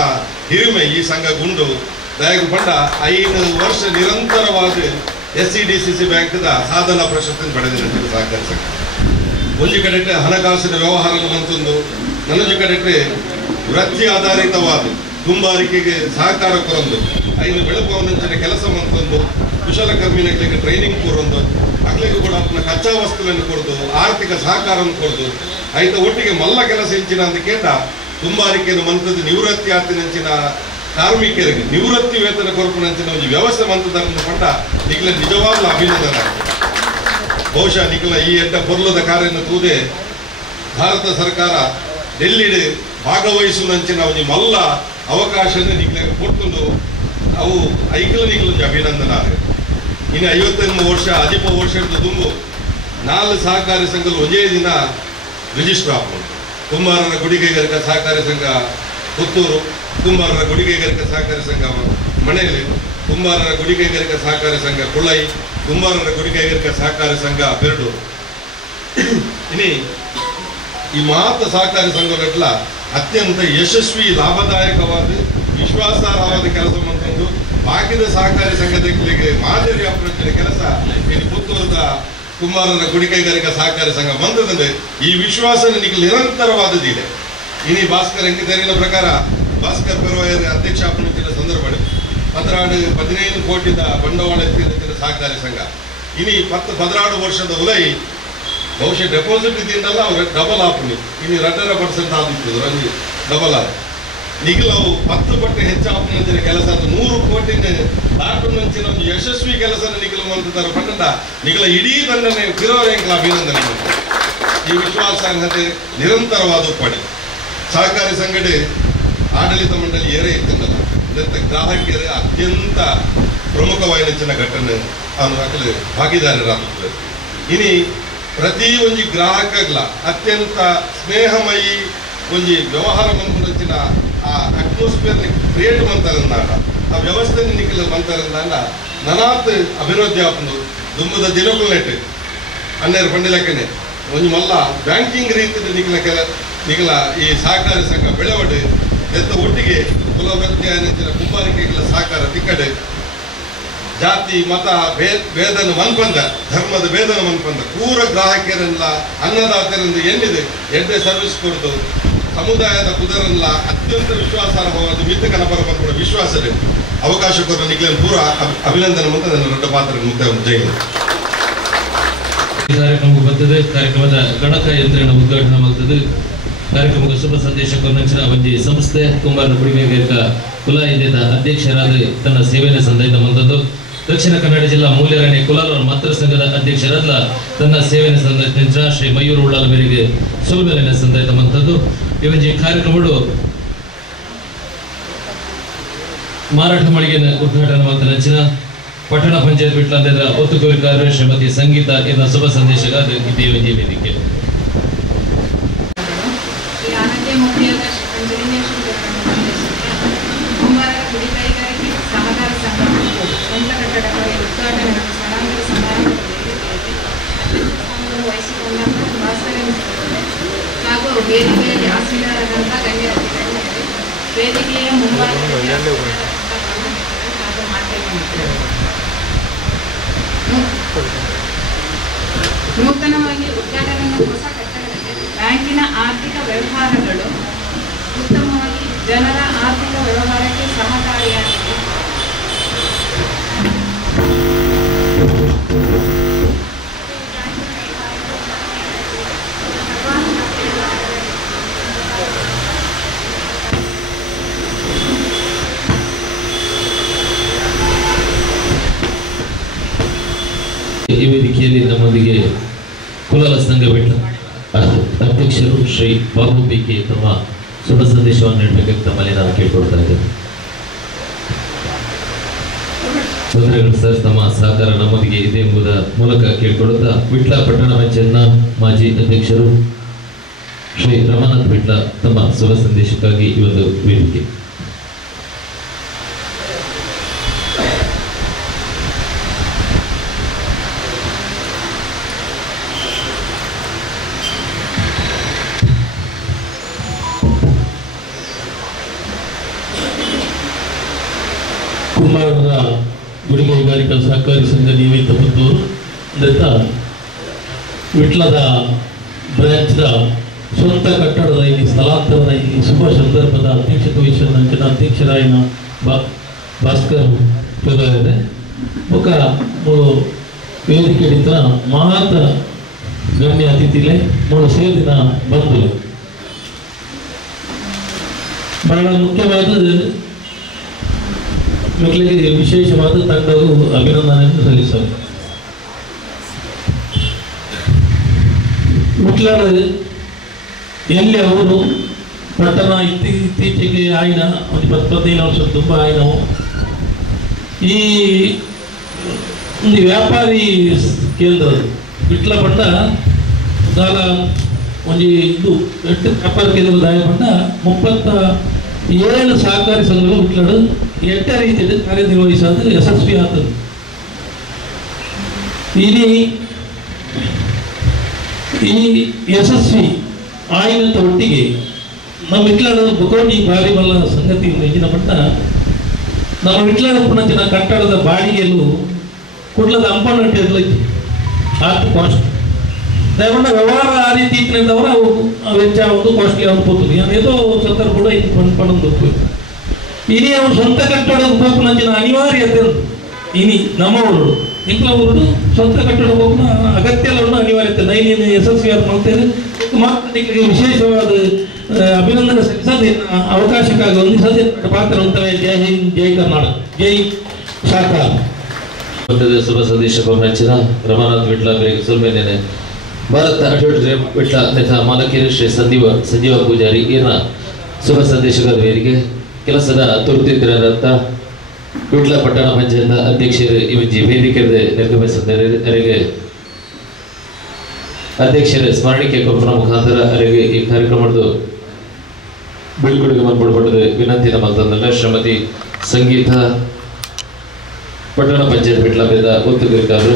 ಹಿರಿಮೆ ಈ ಸಂಘ ಗುಂಡು ದಯಗು ಪಂಡ 5 ವರ್ಷ ನಿರಂತರವಾದ SCDCC ಬ್ಯಾಂಕ್ದ ಸಾಧನಾ ಪ್ರಶಸ್ತಿ ಪಡೆದಿರಂಚಿನ ಸಹಕಾರಿ ಸಂಘ ಒಂದು ಕಡೆ ಹಣಕಾಸಿನ ವ್ಯವಹಾರ ಮಂತೊಂದು ನನಜು ಕಡೆ ವೃತ್ತಿ ಆಧಾರಿತವಾದ ಕುಂಬಾರಿಕೆಗೆ ಸಹಕಾರ ಕೊರೊಂದು ಐದು ಬೆಳಪವನಂಚಿನ ಕೆಲಸ ಮಂತೊಂದು ಕುಶಲಕರ್ಮಿಗಳಿಗೆ ಟ್ರೈನಿಂಗ್ ಕೊರೊಂದು ಅಗ್ಲಿಗೂ ಕೂಡ ಅವನ ಕಚ್ಚಾ ವಸ್ತುವನ್ನು ಕೊಡ್ದು ಆರ್ಥಿಕ ಸಹಕಾರವನ್ನು ಕೊಡ್ದು ಐತ ಒಟ್ಟಿಗೆ ಮಲ್ಲ ಕೆಲಸ ಇಂಚಿನ ಅಂತ ಕೇಟ ಕುಂಬಾರಿಕೆಯನ್ನು ಮಂತದ್ದು ನಿವೃತ್ತಿ ಆತಿನಂಚಿನ ಕಾರ್ಮಿಕರಿಗೆ ನಿವೃತ್ತಿ ವೇತನ ಕೊರಪನಂಚಿನ ಒಂದು ವ್ಯವಸ್ಥೆ ಮಂತದನ್ನು ಪಂಡ ನಿಖಿಲ ನಿಜವಾಗ್ಲೂ ಅಭಿನಂದನೆ ಬಹುಶಃ ನಿಖಿಲ ಈ ಎಡ್ಡ ಪೊರ್ಲದ ಕಾರ್ಯವನ್ನು ತೂದೆ ಭಾರತ ಸರ್ಕಾರ ಡೆಲ್ಲಿಡೆ ಭಾಗವಹಿಸುವಂಚಿನ ಒಂದು ಮಲ್ಲ ಅವಕಾಶನ ನಿಖಿಲ ಕೊಟ್ಟು ಅವು ಐಕಲ ನಿಖಿಲ ಅಭಿನಂದನ ಇನ್ನು 51 ವರ್ಷ ಅಜಿಪ ವರ್ಷದ ತುಂಬು 4 ಸಹಕಾರಿ ಸಂಘಗಳು ಒಂದೇ ದಿನ ರಿಜಿಸ್ಟರ್ ಆಗ್ಬೋದು ಕುಂಬಾರರ ಗುಡಿ ಕೈಗಾರಿಕಾ ಸಹಕಾರಿ ಸಂಘ ಪುತ್ತೂರು ಕುಂಬಾರರ ಗುಡಿ ಕೈಗಾರಿಕಾ ಸಹಕಾರಿ ಸಂಘ ಮಣೇಲಿ ಕುಂಬಾರರ ಗುಡಿ ಕೈಗಾರಿಕಾ ಸಹಕಾರಿ ಸಂಘ ಕುಳ್ಳೈ ಕುಂಬಾರರ ಗುಡಿ ಕೈಗಾರಿಕಾ ಸಹಕಾರಿ ಸಂಘ ಬೆರಡು ಇನಿ ಈ ಮಹತ್ವ ಸಹಕಾರಿ ಸಂಘಗಳೆಲ್ಲ ಅತ್ಯಂತ ಯಶಸ್ವಿ ಲಾಭದಾಯಕವಾದ ವಿಶ್ವಾಸಾರ್ಹವಾದ ಕೆಲಸ ಮಂತಂದು ಬಾಕಿದ ಸಹಕಾರಿ ಸಂಘಗಳಿಗೆ ಮಾದರಿ ಅಪ್ರತಿನ ಕೆಲಸ ಇಲ್ಲಿ ಪುತ್ತೂರದ ಕುಂಬಾರರ ಗುಡಿ ಕೈಗಾರಿಕಾ ಸಹಕಾರಿ ಸಂಘ ಬಂದದಂದ್ರೆ ಈ ವಿಶ್ವಾಸ ನಿಮಗೆ ನಿರಂತರವಾದದಿದೆ ಇನಿ ಭಾಸ್ಕರ್ ಅಂಕಿತರಿನ ಪ್ರಕಾರ ಭಾಸ್ಕರ್ ಪೆರವಾಯರ ಅಧ್ಯಕ್ಷ ಅಪನಿಚಿನ ಸಂದರ್ಭ 15 ಕೋಟಿದ ಬಂಡವಾಳ ಎತ್ತಿನ ಸಹಕಾರಿ ಸಂಘ ಇನಿ 16 ವರ್ಷದ ಉಲೈ ಬಹುಶಃ ಡೆಪಾಸಿಟ್ ಇದೆಯಲ್ಲ ಅವ್ರ ಡಬಲ್ ಆಪನಿ ಇನ್ನು 2% ಆದಿತ್ತು ರಂಜಿ ಡಬಲ್ ಆದ ನಿಖಿಲವು 10 ಪಟ್ಟು ಹೆಚ್ಚಾಪನಂಚಿನ ಕೆಲಸ 100 ಕೋಟಿನ ದಾಟುನಂಚಿನ ಒಂದು ಯಶಸ್ವಿ ಕೆಲಸ ನಿಖಿಲ ಮಂತ್ರಿತರ ಪಟ್ಟಣ ನಿಖಿಲ ಇಡೀ ತಂಡನೆ ಕಿರೋರೆಂಕಲ ಅಭಿನಂದನೆ ಈ ವಿಶ್ವಾಸಾರ್ಹತೆ ನಿರಂತರವಾದ ಪಡೆ ಸಹಕಾರಿ ಸಂಘಟನೆ ಆಡಳಿತ ಮಂಡಳಿ ಏರೇ ಇತ್ತಂದಲ್ಲ ಇದಕ್ಕೆ ಗ್ರಾಹಕರೇ ಅತ್ಯಂತ ಪ್ರಮುಖವಾದ ಘಟನೆ ಅನ್ನೋ ಭಾಗಿದಾರರಾಗುತ್ತದೆ ಇನಿ ಪ್ರತಿ ಒಂದು ಗ್ರಾಹಕಗಳ ಅತ್ಯಂತ ಸ್ನೇಹಮಯಿ ಒಂದು ವ್ಯವಹಾರ ಮಂತ್ರಿನ ಆ ಅಟ್ಮಾಸ್ಫಿಯರ್ ಕ್ರಿಯೇಟ್ ಮಂತಾರಂದಾಂಡ ಆ ವ್ಯವಸ್ಥೆ ನಿಖಿಲ ಮಂತಾರಂದಾಂಡ ನನಾತ್ ಅಭಿವೃದ್ಧಿ ಆಪಂದು ದುಂಬದ ದಿನಗಳು ನೆಟ್ಟು 12 ಪಂಡಿಲಕ್ಕನೆ ಒಂದು ಮಲ್ಲ ಬ್ಯಾಂಕಿಂಗ್ ರೀತಿಯ ನಿಖಿಲ ಈ ಸಹಕಾರಿ ಸಂಘ ಬೆಳವಡೆ ಎತ್ತ ಒಟ್ಟಿಗೆ ಕುಲವೃತ್ತಿ ನೆಚ್ಚಿನ ಕುಂಬಾರಿಕೆಗಳ ಸಹಕಾರ ತಿಕ್ಕಡೆ ಜಾತಿ ಮತ ಭೇದನ ಮನ್ಪಂದ ಧರ್ಮದ ಭೇದನ ಮನ್ಪಂದ ಪೂರ ಗ್ರಾಹಕರನ್ನ ಅನ್ನದಾತರಿಂದ ಎನ್ನಿದೆ ಎಡ್ಡೆ ಸರ್ವಿಸ್ ಕೊಡ್ದು ಸಮುದಾಯದ ಕುದರನ್ನ ಅತ್ಯಂತ ವಿಶ್ವಾಸಾರ್ಹವಾದ ಮಿತ್ತ ಕನಪರ ಬಂದ್ಬಿಡ ವಿಶ್ವಾಸದೆ ಅವಕಾಶ ಕೊರಲಿಕ್ಕೆ ಪೂರ ಅಭಿನಂದನೆ ಮತ್ತು ನನ್ನ ದೊಡ್ಡ ಪಾತ್ರ ಮುಕ್ತಾಯ ಜೈ ಹಿಂದ್. ಕಾರ್ಯಕ್ರಮಕ್ಕೆ ಬರ್ತದೆ. ಕಾರ್ಯಕ್ರಮದ ಗಣಕ ಯಂತ್ರಣ ಉದ್ಘಾಟನೆ ಮಾಡ್ತದೆ. ಕಾರ್ಯಕ್ರಮಕ್ಕೆ ಶುಭ ಸಂದೇಶ ಕೊರನಂಚಿನ ಒಂಜಿ ಸಂಸ್ಥೆ ಕುಂಬಾರ ಕುಡಿಬೇಕ ಕುಲಾಯಿದ ಅಧ್ಯಕ್ಷರಾದ ತನ್ನ ಸೇವೆಯನ್ನು ಸಂದೈತ ಬಂದದ್ದು. ದಕ್ಷಿಣ ಕನ್ನಡ ಜಿಲ್ಲಾ ಮೂಲ್ಯರಣ್ಯ ಕುಲಾಲರ ಮಾತೃ ಸಂಘದ ಅಧ್ಯಕ್ಷರಾದ ತನ್ನ ಸೇವೆಯನ್ನು ಸಂದೈತ ಶ್ರೀ ಮಯೂರು ಉಳ್ಳಾಲ ಮೇರೆಗೆ ಸೋಲ್ಮೆಲೆಯನ್ನು ಸಂದೈತ ಬಂದದ್ದು. ಈ ಒಂಜಿ ಕಾರ್ಯಕ್ರಮಗಳು ಮಾರಾಟ ಮಳಿಗೆಯನ್ನು ಉದ್ಘಾಟನೆ ಮಾಡ್ತಾ ನಂಚಿನ ಪಟ್ಟಣ ಪಂಚಾಯತ್ ಬಿಟ್ಲಂದ ಒತ್ತುಕೋರಿ ಕಾರ್ಯ ಶ್ರೀಮತಿ ಸಂಗೀತ ಎನ್ನ ಶುಭ ಸಂದೇಶಗಾದ ಇದೇ ಒಂಜಿ ವೇದಿಕೆ. ಕುಂಬಾರರ ಗುಡಿ ಕೈಗಾರಿಕೆ ಸಹಕಾರ ಸಂಘ ಸ್ವಂತ ಕಟ್ಟಡಗಳ ಉದ್ಘಾಟನೆ ಮತ್ತು ಸ್ಥಳಾಂತರ ಸಮಾರಂಭದಲ್ಲಿ ವಹಿಸಿಕೊಂಡ ವಾಸ್ತವ್ಯ ಹಾಗೂ ವೇದಿಕೆಯಲ್ಲಿ ಆಸೀನರಾದಂಥ ಗಣ್ಯ ಅತಿಥಿಗಳಿದ್ದಾರೆ. ವೇದಿಕೆಯ ಮುಂಭಾಗದಲ್ಲಿ ಹಾಗೂ ಮಾಧ್ಯಮ ನೂತನವಾಗಿ ಉದ್ಘಾಟನೆಯ ಹೊಸ ಕಟ್ಟಡದಲ್ಲಿ ಬ್ಯಾಂಕಿನ ಆರ್ಥಿಕ ವ್ಯವಹಾರಗಳು ಉತ್ತಮವಾಗಿ ಜನರ ಆರ್ಥಿಕ ವ್ಯವಹಾರಕ್ಕೆ ಸಹಕಾರಿಯಾಗಿದೆ. ಈ ವೇದಿಕೆಯಲ್ಲಿ ನಮ್ಮೊಂದಿಗೆ ಕುಲಾಲ ಸಂಘ ಬೆಟ್ಟ ಅಧ್ಯಕ್ಷರು ಶ್ರೀ ಬಾಬು ಬಿಕೆ ತಮ್ಮ ಶುಭ ಸಂದೇಶವನ್ನು ನೀಡಬೇಕೆಂದು ತಮ್ಮಲ್ಲಿ ನಾನು ಕೇಳ್ಕೊಳ್ತಾ ಇದ್ದೇನೆ. ತೊಂದರೆಗಳು ಸರ್ ತಮ್ಮ ಸಹಕಾರ ನಮ್ಮೊಂದಿಗೆ ಇದೆ ಎಂಬುದರ ಮೂಲಕ ಕೇಳ್ಕೊಡುತ್ತಾ ವಿಟ್ಲ ಪಟ್ಟಣ ಪಂಚಾಯತ್ನ ಮಾಜಿ ಅಧ್ಯಕ್ಷರು ಶ್ರೀ ರಮಾನಾಥ್ ವಿಟ್ಲ ತಮ್ಮ ಶುಭ ಸಂದೇಶಕ್ಕಾಗಿ ಈ ಒಂದು ವೇದಿಕೆ. ಕುಂಬಾರರ ಗುಡಿ ಕೈಗಾರಿಕಾ ಸಹಕಾರಿ ಸಂಘ ನಿಯಮಿತ ಪುತ್ತೂರು ದತ್ತ ವಿಟ್ಲದ ಬ್ರಾಂಚ್ದ ಸ್ವಂತ ಕಟ್ಟಡದ ಇಲ್ಲಿ ಸ್ಥಳಾಂತರದ ಇಲ್ಲಿ ಶುಭ ಸಂದರ್ಭದ ಅಧ್ಯಕ್ಷತೆ ವಹಿಸಿದ ನಂಚಿನ ಅಧ್ಯಕ್ಷರಾಯಿನ ಭಾಸ್ಕರ್ ಚೋದಾಗಿದೆ ఒక ವೇದಿಕೆ ಹಿಡಿತ ಮಾತ ಗಣ್ಯ ಅತಿಥಿಲೆ ಮೂರು ಸೇರಿನ ಬಂಧುಗಳು ಬಹಳ ಮುಖ್ಯವಾದ ಮಕ್ಕಳಿಗೆ ವಿಶೇಷವಾದ ತಂಡವು ಅಭಿನಂದನೆಯನ್ನು ಸಲ್ಲಿಸಲು ವಿಟ್ಲದ ಎಲ್ಲಿ ಅವರು ಪಟ್ಟಣ ಇತ್ತೀಚೆಗೆ ಆಯ್ನ ಒಂದು 10-15 ವರ್ಷ ತುಂಬ ಆಯ್ನವು ಈ ಒಂದು ವ್ಯಾಪಾರಿ ಕೇಂದ್ರ ವಿಟ್ಲ ಪಂಡ ದಾಲ ಒಂದು ಇದು 8 ವ್ಯಾಪಾರ ಕೇಂದ್ರ ದಾಯ ಪಂಡ 37 ಸಹಕಾರಿ ಸಂಘಗಳು ವಿಟ್ಲಡು 8 ರೀತಿಯಲ್ಲಿ ಕಾರ್ಯನಿರ್ವಹಿಸೋದು ಯಶಸ್ವಿ ಆಗ್ತದೆ. ಈ ಯಶಸ್ವಿ ಆಯ್ನಂತ ಒಟ್ಟಿಗೆ ನಮ್ಮ ವಿಟ್ಲದ ಬುಕೋಟಿ ಭಾರಿ ಬಲ್ಲ ಸಂಗತಿ ಹೆಚ್ಚಿನ ಪಟ್ಟ ನಮ್ಮ ವಿಟ್ಲದ ಪುಣಚಿನ ಕಟ್ಟಡದ ಬಾಡಿಗೆಯಲ್ಲೂ ಕುಡ್ಲದ ಅಂಪನಟ್ಟಿರಲಿ ಆರ್ಟ್ ಕಾಸ್ಟ್ ದಯಗೊಂಡ ವ್ಯವಹಾರ ಆ ರೀತಿ ಇಟ್ಟಿದ್ದವರ ವೆಚ್ಚ ಒಂದು ಕಾಸ್ಟ್ಲಿ ಅನ್ಕೋತೀವಿ ಏನೇದೋ ಸಂದರ್ಭ ಕೂಡ ಇದು ಪಣಂದು ಇನಿ ಅವ್ರು ಸ್ವಂತ ಕಟ್ಟಡದ ಹೋಗ್ನಂಚಿನ ಅನಿವಾರ್ಯತೆ ಇನಿ ನಮ್ಮವರು ಇಂಥವರು ಸ್ವಂತ ಕಟ್ಟಡ ಹೋಗ್ನ ಅಗತ್ಯ ಅನಿವಾರ್ಯತೆ ನೈನಿನ ಯಶಸ್ವಿ ಆಗಿ ಮಾಡ್ತೇವೆ ಮಾತನಾಡಲಿಕ್ಕೆ ವಿಶೇಷವಾದ ಅಭಿನಂದನೆ ಸಲ್ಲಿಸೋದು ಅವಕಾಶಕ್ಕಾಗಿ ಹೊಂದಿಸೋದೇ ಪಾತ್ರ ಅಂತವೆ. ಜೈ ಹಿಂದ್, ಜೈ ಕರ್ನಾಟಕ, ಜೈ ಸಹಕಾರ. ಶುಭ ಸಂದೇಶವನ್ನು ಹಂಚಿದ ರಮಾನಾಥ್ ವಿಟ್ಲ ಅವರಿಗೆ ಸೊಲ್ಮೇನೆ ಭಾರತ ಅಡ್ವರ್ಟೈಸ್ ವಿಟ್ಲ ತಥಾ ಮಾಲಕೇರಿ ಶ್ರೀ ಸಂಜೀವ ಪೂಜಾರಿ ಏನ ಶುಭ ಸಂದೇಶಗಳ ವೇದಿಕೆ ಕೆಲಸದ ತುರ್ತಿದ್ದರಂತ ವಿಟ್ಲ ಪಟ್ಟಣ ಪಂಚಾಯತ್ ಅಧ್ಯಕ್ಷರು ಇವಜ್ಜಿ ವೇದಿಕೆ ನಿರ್ಗಮಿಸಿದ್ದಾರೆ. ಅವರಿಗೆ ಅಧ್ಯಕ್ಷರ ಸ್ಮರಣಿಕೆ ಕೊಪ್ಪನ ಮುಖಾಂತರ ಅವರಿಗೆ ಈ ಕಾರ್ಯಕ್ರಮದ ಬೀಳ್ಕೊಡುಗೆ ಮಾಡ್ಕೊಡ್ಬಾರ್ದು ವಿನಂತಿ ನಮ್ಮ ತಂದಲ್ಲ. ಶ್ರೀಮತಿ ಸಂಗೀತ ಪಟ್ಟಣ ಪಂಚಾಯತ್ ಬಿಟ್ಲ ಬೇದ ಒತ್ತುಗಾರರು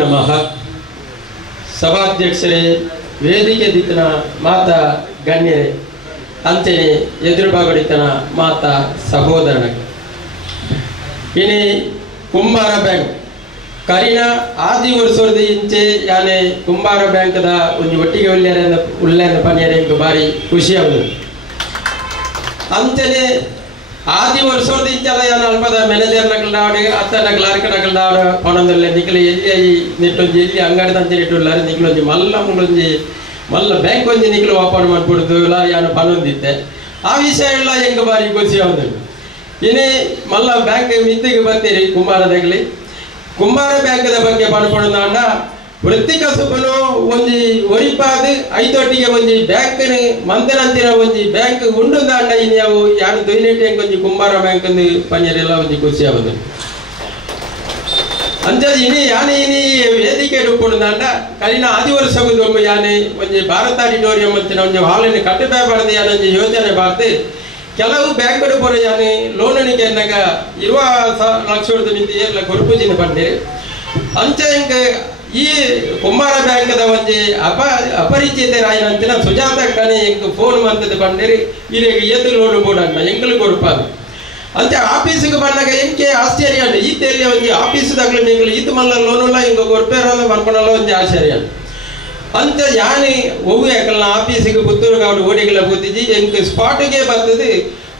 ನಮಃ. ಸಭಾಧ್ಯಕ್ಷರೇ, ವೇದಿಕೆ ದಿಕ್ಕನ ಮಾತ ಗಣ್ಯರೇ, ಅಂತೆಯೇ ಎದುರು ಭಾಗಡಿತನ ಮಾತ ಸಹೋದರನ ಇನಿ ಕುಂಬಾರ ಬ್ಯಾಂಕ್ ಕರಿನ ಆದಿ ವರ್ಷದ ಇಂಚೆ ಯಾನೆ ಕುಂಬಾರ ಬ್ಯಾಂಕ್ದ ಒಂದು ಒಟ್ಟಿಗೆ ಉಳ್ಳೆನ ಪನಿಯರೆ ಎಂಟು ಬಾರಿ ಖುಷಿ ಆಗುದು ಅಂತೆಯೇ ಆದಿ ವರ್ಷದ ಇಂಚೆಲ್ಲ ಯಾನು ಅಲ್ಪದ ಮ್ಯಾನೇಜರ್ ನಗಲ್ದಾವಡೆ ಅತ್ತ ಕ್ಲಾರ್ಕ್ ನಗಲ್ದಾವಡ ಪಣದಲ್ಲೇ ನಿಖಲು ಎಲ್ಲಿ ನಿಟ್ಟೊಂಜಿ ಎಲ್ಲಿ ಅಂಗಡಿ ತಂಚೆ ನಿಟ್ಟುಳ್ಳಾರೆ ನಿಖಲೊಂಜಿ ಮಲ್ಲ ಮುಂಗಳೊಂಜಿ ಮಲ್ಲ ಬ್ಯಾಂಕ್ ಒಂಜಿ ನಿಖಲು ಓಪನ್ ಮಾಡ್ಬಿಡ್ದು ಇಲ್ಲ ಯಾನು ಪಣೊಂದಿತ್ತೆ ಆ ವಿಷಯ ಎಲ್ಲ ಎಂಟು ಬಾರಿ ಖುಷಿ ಆಗುದು ಇನ್ನೇ ಮಲ್ಲ ಬ್ಯಾಂಕ್ ಮಿತ್ತಿಗೆ ಬರ್ತೀರಿ ಕುಂಬಾರದಾಗಲಿ ಕುಂಬಾರ ಬ್ಯಾಂಕ್ದ ಬಗ್ಗೆ ಪಡ್ಕೊಂಡ ವೃತ್ತಿ ಕಸುಬನು ಒಂಜಿ ಒರಿಪಾದ ಐತೊಟ್ಟಿಗೆ ಒಂಜಿ ಬ್ಯಾಂಕ್ ಮಂದನಂತಿನ ಒಂಜಿ ಬ್ಯಾಂಕ್ ಉಂಡು ದಾಂಡ ಇನ್ಯಾವು ಯಾರು ದೊಯ್ನೆಟ್ಟೆ ಒಂಜಿ ಕುಂಬಾರ ಬ್ಯಾಂಕ್ ಪಂಜರೆಲ್ಲ ಒಂಜಿ ಖುಷಿ ಆಗುದು ಅಂಜದ್ ಇನಿ ಯಾನೆ ಇನಿ ವೇದಿಕೆ ರೂಪುಂಡು ದಾಂಡ ಕಲಿನ ಆದಿ ವರ್ಷಗುದು ಯಾನೆ ಒಂಜಿ ಭಾರತ ಆಡಿಟೋರಿಯಂ ಅಂತಿನ ಒಂಜಿ ಹಾಲಿನ ಕಟ್ಟಬೇ ಬಾರ್ದು ಯಾನೆ ಒಂಜಿ ಯೋಜನೆ ಬಾರ್ದು ಕೆಲವು ಬ್ಯಾಂಕ್ಗಳು ಬರೋ ಯಾನೆ ಲೋನಿಗೆ ಎನ್ನಾಗ 20 ಲಕ್ಷದ ಮಿತಿ ಎಲ್ಲ ಕೊರ್ಪುಜಿನ ಬಂದೆ ಅಂಚೆ ಹಿಂಗೆ ಈ ಕುಂಬಾರ ಬ್ಯಾಂಕ್ದ ಒಂಜಿ ಅಪರಿಚಿತರಾಯನಂತಿನ ಸುಜಾತ ಕಣೆ ಹೆಂಗೆ ಫೋನ್ ಮಾಡ್ತದೆ ಬಂದಿರಿ ಇಲ್ಲಿಗೆ ಎದ್ದು ಲೋನ್ ಬೋಡಣ್ಣ ಹೆಂಗಲು ಕೊಡ್ಪಾಗ ಅಂಚೆ ಆಫೀಸಿಗೆ ಬಂದಾಗ ಹೆಂಗೆ ಆಶ್ಚರ್ಯ ಅಂడి ಈ ತೆಲ್ಲಿ ಒಂಜಿ ಆಫೀಸ್ದಾಗಲೂ ನಿಂಗಳು ಈತ ಮಲ್ಲ ಲೋನುಲ್ಲ ಹಿಂಗೆ ಕೊಡ್ಪೇರಲ್ಲ ಬರ್ಕೊಳಲ್ಲ ಒಂಜಿ ಆಶ್ಚರ್ಯ ಅಂತ ಯಾನೆ ಒವ್ವು ಯಾಕಲ್ಲ ಆಫೀಸಿಗೆ ಪುತ್ತೂರಿಗೆ ಅವ್ರು ಓಡಿಗಳ ಕೂತಿದ್ದಿ ಹೆಂಗೆ ಸ್ಪಾಟಿಗೆ ಬರ್ತದೆ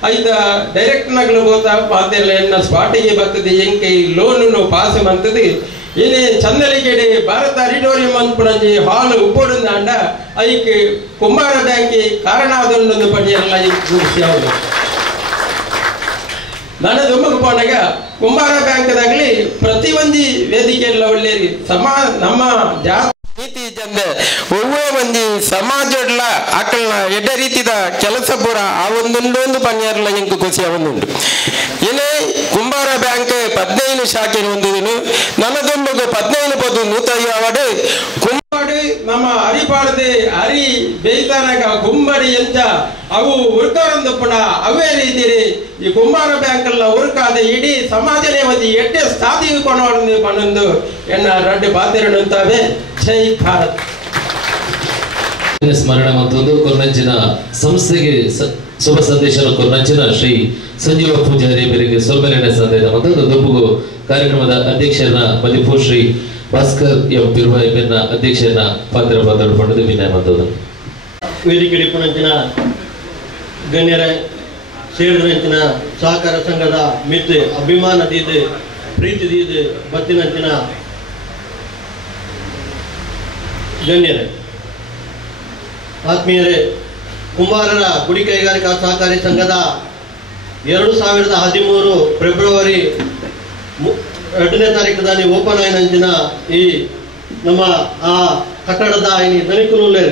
ಐತ ಡೈರೆಕ್ಟ್ ನಗಲು ಹೋತಾ ಮಾತೆಲ್ಲ ಎನ್ನ ಸ್ಪಾಟಿಗೆ ಬರ್ತದೆ ಹೆಂಗೆ ಲೋನು ಪಾಸ್ ಬಂತದೆ ಏನೇ ಚಂದಲಿಗೆಡೆ ಭಾರತ ಆಡಿಟೋರಿಯಂ ಅಂದ್ಬಿಡಂಜಿ ಹಾಲ್ ಉಪ್ಪೋಡಿಂದ ಅಂಡ ಐಕ್ ಕುಂಬಾರ ಬ್ಯಾಂಕಿ ಕಾರಣ ಅದೊಂದೊಂದು ಪಣಿಯಲ್ಲ ಖುಷಿ ಯಾವುದು ನಾನು ದುಮ್ಮಕ್ಕೆ ಪೋನಾಗ ಕುಂಬಾರ ಬ್ಯಾಂಕ್ದಾಗಲಿ ಪ್ರತಿ ಒಂಜಿ ವೇದಿಕೆಲ್ಲ ಒಳ್ಳೆ ನಮ್ಮ ಜಾತಿ ನೀತಿ ಜಂದ ಒವ್ವೇ ಒಂಜಿ ಸಮಾಜಡ್ಲ ಆಕಲ್ನ ಎಡ್ಡ ರೀತಿದ ಕೆಲಸ ಪೂರ ಆ ಒಂದೊಂದೊಂದು ಪನ್ಯಾರ್ಲ ಎಂಕು ಖುಷಿ ಅವೊಂದುಂಡು ಏನೇ ಕುಂಬಾರ ಬ್ಯಾಂಕ್ 15 ಶಾಖೆ ಹೊಂದಿದನು ನನ್ನದೊಂದು 15 ಪದು ನೂತಯ್ಯ ಅವಡು ಕುಂಬಾಡು ನಮ್ಮ ಅರಿಪಾಡದೆ ಅರಿ ಬೇಯ್ತಾನಾಗ ಕುಂಬಡಿ ಎಂಚ ಅವು ಉರ್ಕಾರಂದು ಪುಣ ಅವೇ ರೀತಿ ಈ ಕುಂಬಾರ ಬ್ಯಾಂಕ್ ಎಲ್ಲ ಉರ್ಕಾದ ಇಡೀ ಸಮಾಜನೇ ಒಂದು ಎಟ್ಟೆ ಸ್ಥಾತಿಗೆ ಕೊಂಡೊಂದು ಪಣ್ಣೊಂದು ಎನ್ನ ರಡ್ಡು ಪಾತಿರನುಂತಾವೆ ಜೈ ಭಾರತ್ ಸ್ಮರಣ ಮತ್ತೊಂದು ಕೊರ್ನಂಚಿನ ಸಂಸ್ಥೆಗೆ ಶುಭ ಸಂದೇಶನ ಕೊರ್ನಂಚಿನ ಶ್ರೀ ಸಂಜೀವ ಪೂಜಾರಿ ಅವರಿಗೆ ಸೊಲ್ಮೆಲೆನೆ ಸಂದೇಶ ಮತ್ತೊಂದು ದುಬ್ಬುಗು ಕಾರ್ಯಕ್ರಮದ ಅಧ್ಯಕ್ಷರನ್ನ ಮದಿಪು ಶ್ರೀ ಭಾಸ್ಕರ್ ಎಂ ಪಿರ್ವಾಯಿನ ಅಧ್ಯಕ್ಷರನ್ನ ಪಾತ್ರ ಪಡೆದು ವಿನಯ ಮತ್ತೊಂದು ವೇದಿಕೆ ಪುಣಂಚಿನ ಗಣ್ಯರ ಸೇರಿದಂಚಿನ ಸಹಕಾರ ಸಂಘದ ಮಿತ್ತು ಅಭಿಮಾನದಿದ್ದು ಪ್ರೀತಿದಿದ್ದು ಬತ್ತಿನಂಚಿನ ಗಣ್ಯರೇ ಆತ್ಮೀಯರೇ ಕುಂಬಾರರ ಗುಡಿ ಕೈಗಾರಿಕಾ ಸಹಕಾರಿ ಸಂಘದ 2013 ಫೆಬ್ರವರಿ 2ನೇ ತಾರೀಕದಲ್ಲಿ ಓಪನ್ ಆಯ್ನಂಚಿನ ಈ ನಮ್ಮ ಆ ಕಟ್ಟಡದ ಈ ದನಿಕುಲೇ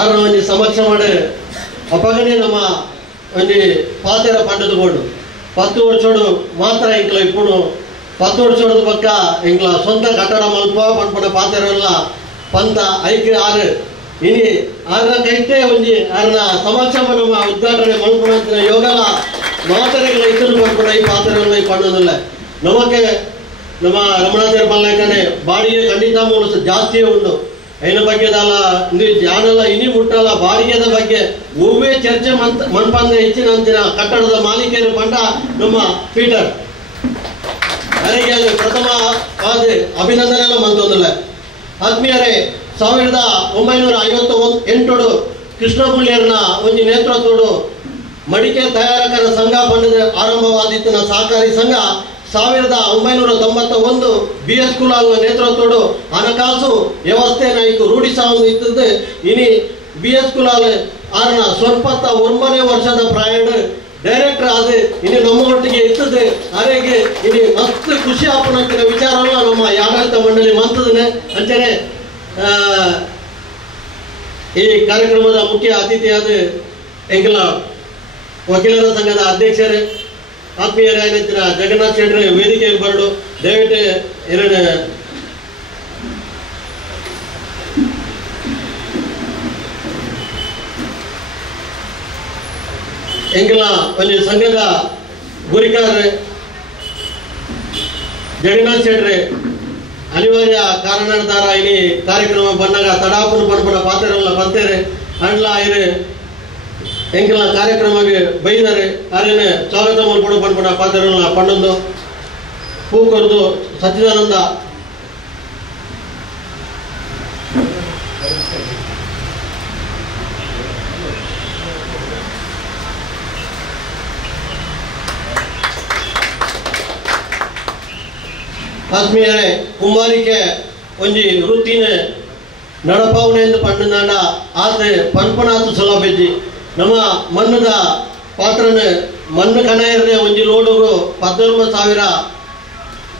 ಆರು ಒಂಜಿ ಸಮಕ್ಷ ಮಾಡಿ ಅಪಗನೆ ನಮ್ಮ ಒಂಜಿ ಪಾತೆರ ಪಂಡದುಕೊಂಡು 10 ವರ್ಷೋಡು ಮಾತ್ರ ಇಂಕ್ಲ ಇಪ್ಪುಡು 10 ವರ್ಷೋಡು ಪಕ್ಕ ಇಂಕ್ಲ ಸ್ವಂತ ಕಟ್ಟಡ ಮಲ್ಪ ಪಂಪನ ಪಾತೆರಲ್ಲ ಪಂತ ಐಕ್ಯ ಆರು ಇನಿ ಆರ ಕೈತೆ ಒಂಜಿ ಆರನ ಸಮಕ್ಷಮ ನಮ್ಮ ಉದ್ಘಾಟನೆ ಮಲ್ಪುಣಂತಿನ ಯೋಗಲ ಮಾತರೆಗಳ ಇತರು ಪಂಪನ ಈ ಪಾತೆರಲ್ಲ ಈ ಪಣ್ಣದಿಲ್ಲ ನಮಕ್ಕೆ ನಮ್ಮ ರಮಣಾಚಾರ್ಯ ಪಲ್ಲೇಕನೆ ಬಾಡಿಗೆ ಖಂಡಿತ ಮೂಲ ಜಾಸ್ತಿ ಉಂಟು ಐನ ಬಗ್ಗೆದಲ್ಲ ಇಂದು ಜಾನಲ್ಲ ಇನಿ ಮುಟ್ಟಲ್ಲ ಬಾಡಿಗೆದ ಬಗ್ಗೆ ಒವ್ವೇ ಚರ್ಚೆ ಮನ್ಪಂದ ಹೆಚ್ಚಿನ ಅಂತಿನ ಕಟ್ಟಡದ ಮಾಲೀಕರು ಪಂಡ ನಮ್ಮ ಪೀಟರ್ ಅವರಿಗೆ ಪ್ರಥಮವಾದ ಅಭಿನಂದನೆ ಮಂತೊಂದಿಲ್ಲ ಆತ್ಮೀಯರೇ 1958 ಕೃಷ್ಣಪುಳ್ಯರ್ನ ಒಂದು ನೇತೃತ್ವಡು ಮಡಿಕೆ ತಯಾರಕರ ಸಂಘ ಪಂಡದ ಆರಂಭವಾದಿತ್ತಿನ ಸಹಕಾರಿ ಸಂಘ 1991 BS ಕುಲಾಲ್ನ ನೇತೃತ್ವಡು ಹಣಕಾಸು ವ್ಯವಸ್ಥೆ ನಾಯ್ಕು ರೂಢಿಸಾವುದು ಇದ್ದದ್ದು ಇನಿ BS ಕುಲಾಲ್ ಆರನ ಸ್ವಲ್ಪ 9ನೇ ವರ್ಷದ ಪ್ರಯಾಣ ಡೈರೆಕ್ಟರ್ ಆದ ಇನ್ನು ನಮ್ಮ ಒಟ್ಟಿಗೆ ಇರ್ತದೆ ಅವರಿಗೆ ಇನ್ನು ಮಸ್ತ್ ಖುಷಿ ಆಪಣಕ್ಕಿನ ವಿಚಾರವನ್ನ ನಮ್ಮ ಆಡಳಿತ ಮಂಡಳಿ ಮಂತದನೆ ಅಂಚನೆ ಈ ಕಾರ್ಯಕ್ರಮದ ಮುಖ್ಯ ಅತಿಥಿಯಾದ ಎಂಕಲ ವಕೀಲರ ಸಂಘದ ಅಧ್ಯಕ್ಷರೇ ಆತ್ಮೀಯರಾಗಿನ ಜಗನ್ನಾಥ್ ಶೆಟ್ಟಿ ವೇದಿಕೆಗೆ ಬರಡು ದಯವಿಟ್ಟು ಎರಡು ಎಂಕಲ ಒಂದು ಸಂಘದ ಗುರಿಕಾರರೇ ಜಗನ್ನಾಥ್ ಶೆಟ್ಟಿ ಅನಿವಾರ್ಯ ಕಾರಣಾಂತರ ಇಲ್ಲಿ ಕಾರ್ಯಕ್ರಮ ಬಂದಾಗ ತಡಾಪನ ಪಂಪನ ಪಾತ್ರರಲ್ಲ ಬಂತೇರೆ ಅಂಡ್ಲ ಆಯ್ರೆ ಎಂಕಲ ಕಾರ್ಯಕ್ರಮಕ್ಕೆ ಬೈದರೆ ಅರೇನೆ ಸ್ವಾಗತ ಮಲ್ಪಡ ಪಂಪನ ಪಾತ್ರರಲ್ಲ ಪಂಡೊಂದು ಪೂಕುರ್ದು ಸಚ್ಚಿದಾನಂದ ಆತ್ಮೀಯರೇ, ಕುಂಬಾರಿಕೆ ಒಂಜಿ ವೃತ್ತಿನ ನಡಪಾವಣೆ ಎಂದು ಪಂಡನಾಡ ಆತ ಪನ್ಪನಾತು ಸುಲಭೆಜ್ಜಿ ನಮ್ಮ ಮಣ್ಣದ ಪಾತ್ರನ ಮಣ್ಣು ಕಣಯರದೆ ಒಂಜಿ ಲೋಡುಗು 19,000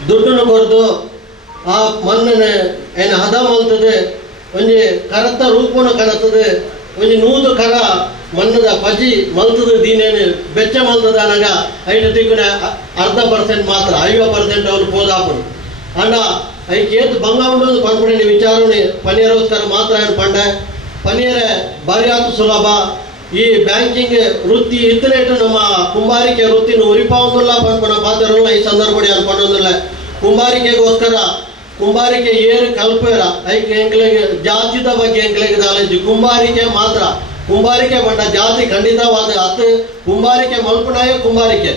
ದುಡ್ಡನ್ನು ಕೊರದು ಆ ಮಣ್ಣನ್ನು ಏನು ಹದ ಮಲ್ತದೆ ಒಂಜಿ ಕರತ್ತ ರೂಪನ ಕರತದೆ ಒಂಜಿ 100 ಕರ ಮಣ್ಣದ ಪಜಿ ಮಲ್ತದ ದೀನೇನು ಬೆಚ್ಚ ಮಲ್ತದ ಅನಗ 5 ತಿಂಗಳ 0.5% ಮಾತ್ರ 50% ಅವ್ರು ಪೋದಾಪುಡು ಅಂಡ ಐಕೇತು ಬಂಗ ಉಂಡು ಪನ್ಪುಣಿ ವಿಚಾರಣೆ ಪನ್ನೀರೋಸ್ಕರ ಮಾತ್ರ ಏನು ಪಂಡ ಪನ್ನೀರೆ ಭಾರಿ ಆತು ಸುಲಭ ಈ ಬ್ಯಾಂಕಿಂಗ್ ವೃತ್ತಿ ಇತ್ತನೇಟು ನಮ್ಮ ಕುಂಬಾರಿಕೆ ವೃತ್ತಿನ ಉರಿಪಾವುದಿಲ್ಲ ಪನ್ಪಣ ಪಾತ್ರಲ್ಲ ಈ ಸಂದರ್ಭ ಅನ್ಕೊಂಡೋದಿಲ್ಲ ಕುಂಬಾರಿಕೆಗೋಸ್ಕರ ಕುಂಬಾರಿಕೆ ಏನು ಕಲ್ಪೇರ ಐಕೆ ಎಂಕ್ಲೆಗೆ ಜಾತಿದ ಬಗ್ಗೆ ಎಂಕ್ಲೆಗೆ ನಾಲೆಜ್ ಕುಂಬಾರಿಕೆ ಮಾತ್ರ ಕುಂಬಾರಿಕೆ ಬಂಡ ಜಾತಿ ಖಂಡಿತವಾದ ಅತ್ತು ಕುಂಬಾರಿಕೆ ಮಲ್ಪನಾಯ ಕುಂಬಾರಿಕೆ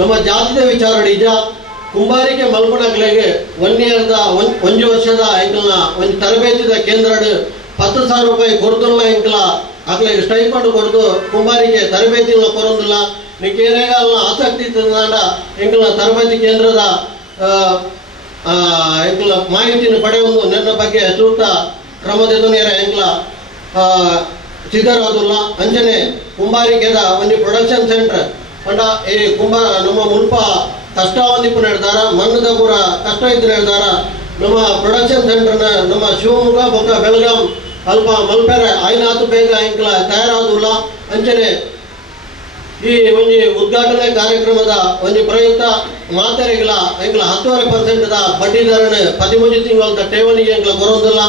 ನಮ್ಮ ಜಾತಿದ ವಿಚಾರ ನಿಜ ಕುಂಬಾರಿಕೆ ಮಲ್ಪನಾಗ್ಲೆಗೆ 1 ಇಯರ್ದ 1 ವರ್ಷದ ಎಂಕ್ಲ ಒಂದು ತರಬೇತಿದ ಕೇಂದ್ರ 10,000 ರೂಪಾಯಿ ಕೊಡ್ತಿಲ್ಲ ಎಂಕ್ಲ ಆಗ್ಲಿಗೆ ಸ್ಟೈಪಂಡ್ ಕೊಡ್ದು ಕುಂಬಾರಿಕೆ ತರಬೇತಿನ ಕೊರೊಂದಿಲ್ಲ ನಿಕ್ಕೇರೆಗಾಲ್ನ ಆಸಕ್ತಿ ತಂದಾಂಡ ಎಂಕ್ಲ ತರಬೇತಿ ಕೇಂದ್ರದ ಎಂಕ್ಲ ಮಾಹಿತಿನ ಪಡೆಯುವುದು ನನ್ನ ಬಗ್ಗೆ ಸೂಕ್ತ ಕ್ರಮದೊಂದಿಗೆ ಎಂಕ್ಲ ಸಿದ್ಧರಾದುಲ್ಲ ಅಂಜನೆ ಕುಂಬಾರಿಕೆದ ಒಂದು ಪ್ರೊಡಕ್ಷನ್ ಸೆಂಟರ್ ಪಂಡ ಈ ನಮ್ಮ ಮುಲ್ಪ ಕಷ್ಟ ಒಂದಿಪ್ಪು ನಡೆದಾರ ಮಣ್ಣದ ಪೂರ ಕಷ್ಟ ಇದ್ದು ನಡೆದಾರ ನಮ್ಮ ಪ್ರೊಡಕ್ಷನ್ ಸೆಂಟರ್ನ ನಮ್ಮ ಶಿವಮೊಗ್ಗ ಬೊಕ್ಕ ಬೆಳಗಾಂ ಅಲ್ಪ ಮಲ್ಪೆರೆ ಆಯ್ನಾತು ಬೇಗ ಎಂಕ್ಲ ತಯಾರಾದುಲ್ಲ ಅಂಚನೆ ಈ ಒಂದು ಉದ್ಘಾಟನೆ ಕಾರ್ಯಕ್ರಮದ ಒಂದು ಪ್ರಯುಕ್ತ ಮಾತೆರೆಗಳ ಎಂಕ್ಲ 10% ಬಡ್ಡಿ ದರನ 13 ತಿಂಗಳ ಠೇವಣಿಗೆ ಎಂಕ್ಲ ಬರೋದಿಲ್ಲ